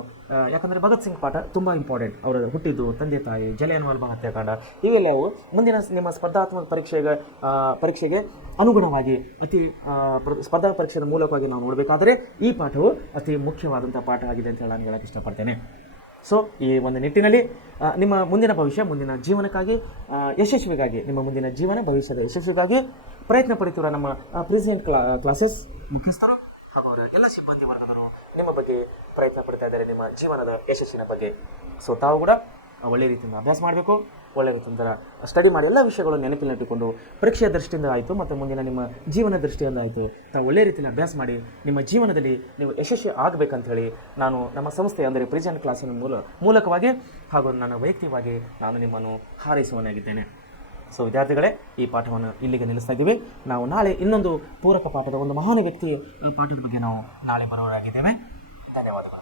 ಯಾಕಂದರೆ ಭಗತ್ ಸಿಂಗ್ ಪಾಠ ತುಂಬ ಇಂಪಾರ್ಟೆಂಟ್. ಅವರ ಹುಟ್ಟಿದ್ದು, ತಂದೆ ತಾಯಿ, ಜಲಿಯನ್ವಾಲಾ ಬಾಗ್ ಹತ್ಯಾಕಾಂಡ, ಇವೆಲ್ಲವೂ ಮುಂದಿನ ನಿಮ್ಮ ಸ್ಪರ್ಧಾತ್ಮಕ ಪರೀಕ್ಷೆಗೆ ಅನುಗುಣವಾಗಿ ಸ್ಪರ್ಧಾ ಪರೀಕ್ಷೆಯ ಮೂಲಕವಾಗಿ ನಾವು ನೋಡಬೇಕಾದರೆ ಈ ಪಾಠವು ಅತಿ ಮುಖ್ಯವಾದಂಥ ಪಾಠ ಆಗಿದೆ ಅಂತ ನಾನು ಹೇಳಕ್ಕೆ ಇಷ್ಟಪಡ್ತೇನೆ. ಸೊ ಈ ಒಂದು ನಿಟ್ಟಿನಲ್ಲಿ ನಿಮ್ಮ ಮುಂದಿನ ಭವಿಷ್ಯ, ಮುಂದಿನ ಜೀವನಕ್ಕಾಗಿ, ಯಶಸ್ವಿಗಾಗಿ, ನಿಮ್ಮ ಮುಂದಿನ ಜೀವನ ಭವಿಷ್ಯದ ಯಶಸ್ವಿಗಾಗಿ ಪ್ರಯತ್ನ ಪಡುತ್ತಿರುವ ನಮ್ಮ ಪ್ರೆಸಿಡೆಂಟ್ ಕ್ಲಾಸಸ್ ಮುಖ್ಯಸ್ಥರು ಹಾಗೂ ಅವರ ಎಲ್ಲ ಸಿಬ್ಬಂದಿ ವರ್ಗದವರು ನಿಮ್ಮ ಬಗ್ಗೆ ಪ್ರಯತ್ನ ಪಡ್ತಾ ಇದ್ದಾರೆ, ನಿಮ್ಮ ಜೀವನದ ಯಶಸ್ಸಿನ ಬಗ್ಗೆ. ಸೊ ತಾವು ಕೂಡ ಒಳ್ಳೆ ರೀತಿಯಿಂದ ಅಭ್ಯಾಸ ಮಾಡಬೇಕು, ಒಳ್ಳೆ ರೀತಿಯಿಂದ ಸ್ಟಡಿ ಮಾಡಿ ಎಲ್ಲ ವಿಷಯಗಳು ನೆನಪಿನಲ್ಲಿಟ್ಟುಕೊಂಡು ಪರೀಕ್ಷೆಯ ದೃಷ್ಟಿಯಿಂದ ಆಯಿತು ಮತ್ತು ಮುಂದಿನ ನಿಮ್ಮ ಜೀವನ ದೃಷ್ಟಿಯಿಂದ ಆಯಿತು ತಾವು ಒಳ್ಳೆ ರೀತಿಯಲ್ಲಿ ಅಭ್ಯಾಸ ಮಾಡಿ ನಿಮ್ಮ ಜೀವನದಲ್ಲಿ ನೀವು ಯಶಸ್ವಿ ಆಗಬೇಕಂತ ಹೇಳಿ ನಾನು ನಮ್ಮ ಸಂಸ್ಥೆ ಅಂದರೆ ಪ್ರೆಸಿಡೆಂಟ್ ಕ್ಲಾಸಿನ ಮೂಲಕವಾಗಿ ಹಾಗೂ ನನ್ನ ವೈಯಕ್ತಿಕವಾಗಿ ನಾನು ನಿಮ್ಮನ್ನು ಹಾರೈಸುವನಾಗಿದ್ದೇನೆ. ಸೊ ವಿದ್ಯಾರ್ಥಿಗಳೇ, ಈ ಪಾಠವನ್ನು ಇಲ್ಲಿಗೆ ನಿಲ್ಲಿಸ್ತಾ ಇದ್ದೀವಿ. ನಾವು ನಾಳೆ ಇನ್ನೊಂದು ಪೂರಕ ಪಾಠದ ಒಂದು ಮಹಾನ್ ವ್ಯಕ್ತಿ ಪಾಠದ ಬಗ್ಗೆ ನಾವು ನಾಳೆ ಬರೋರಾಗಿದ್ದೇವೆ. ಧನ್ಯವಾದಗಳು.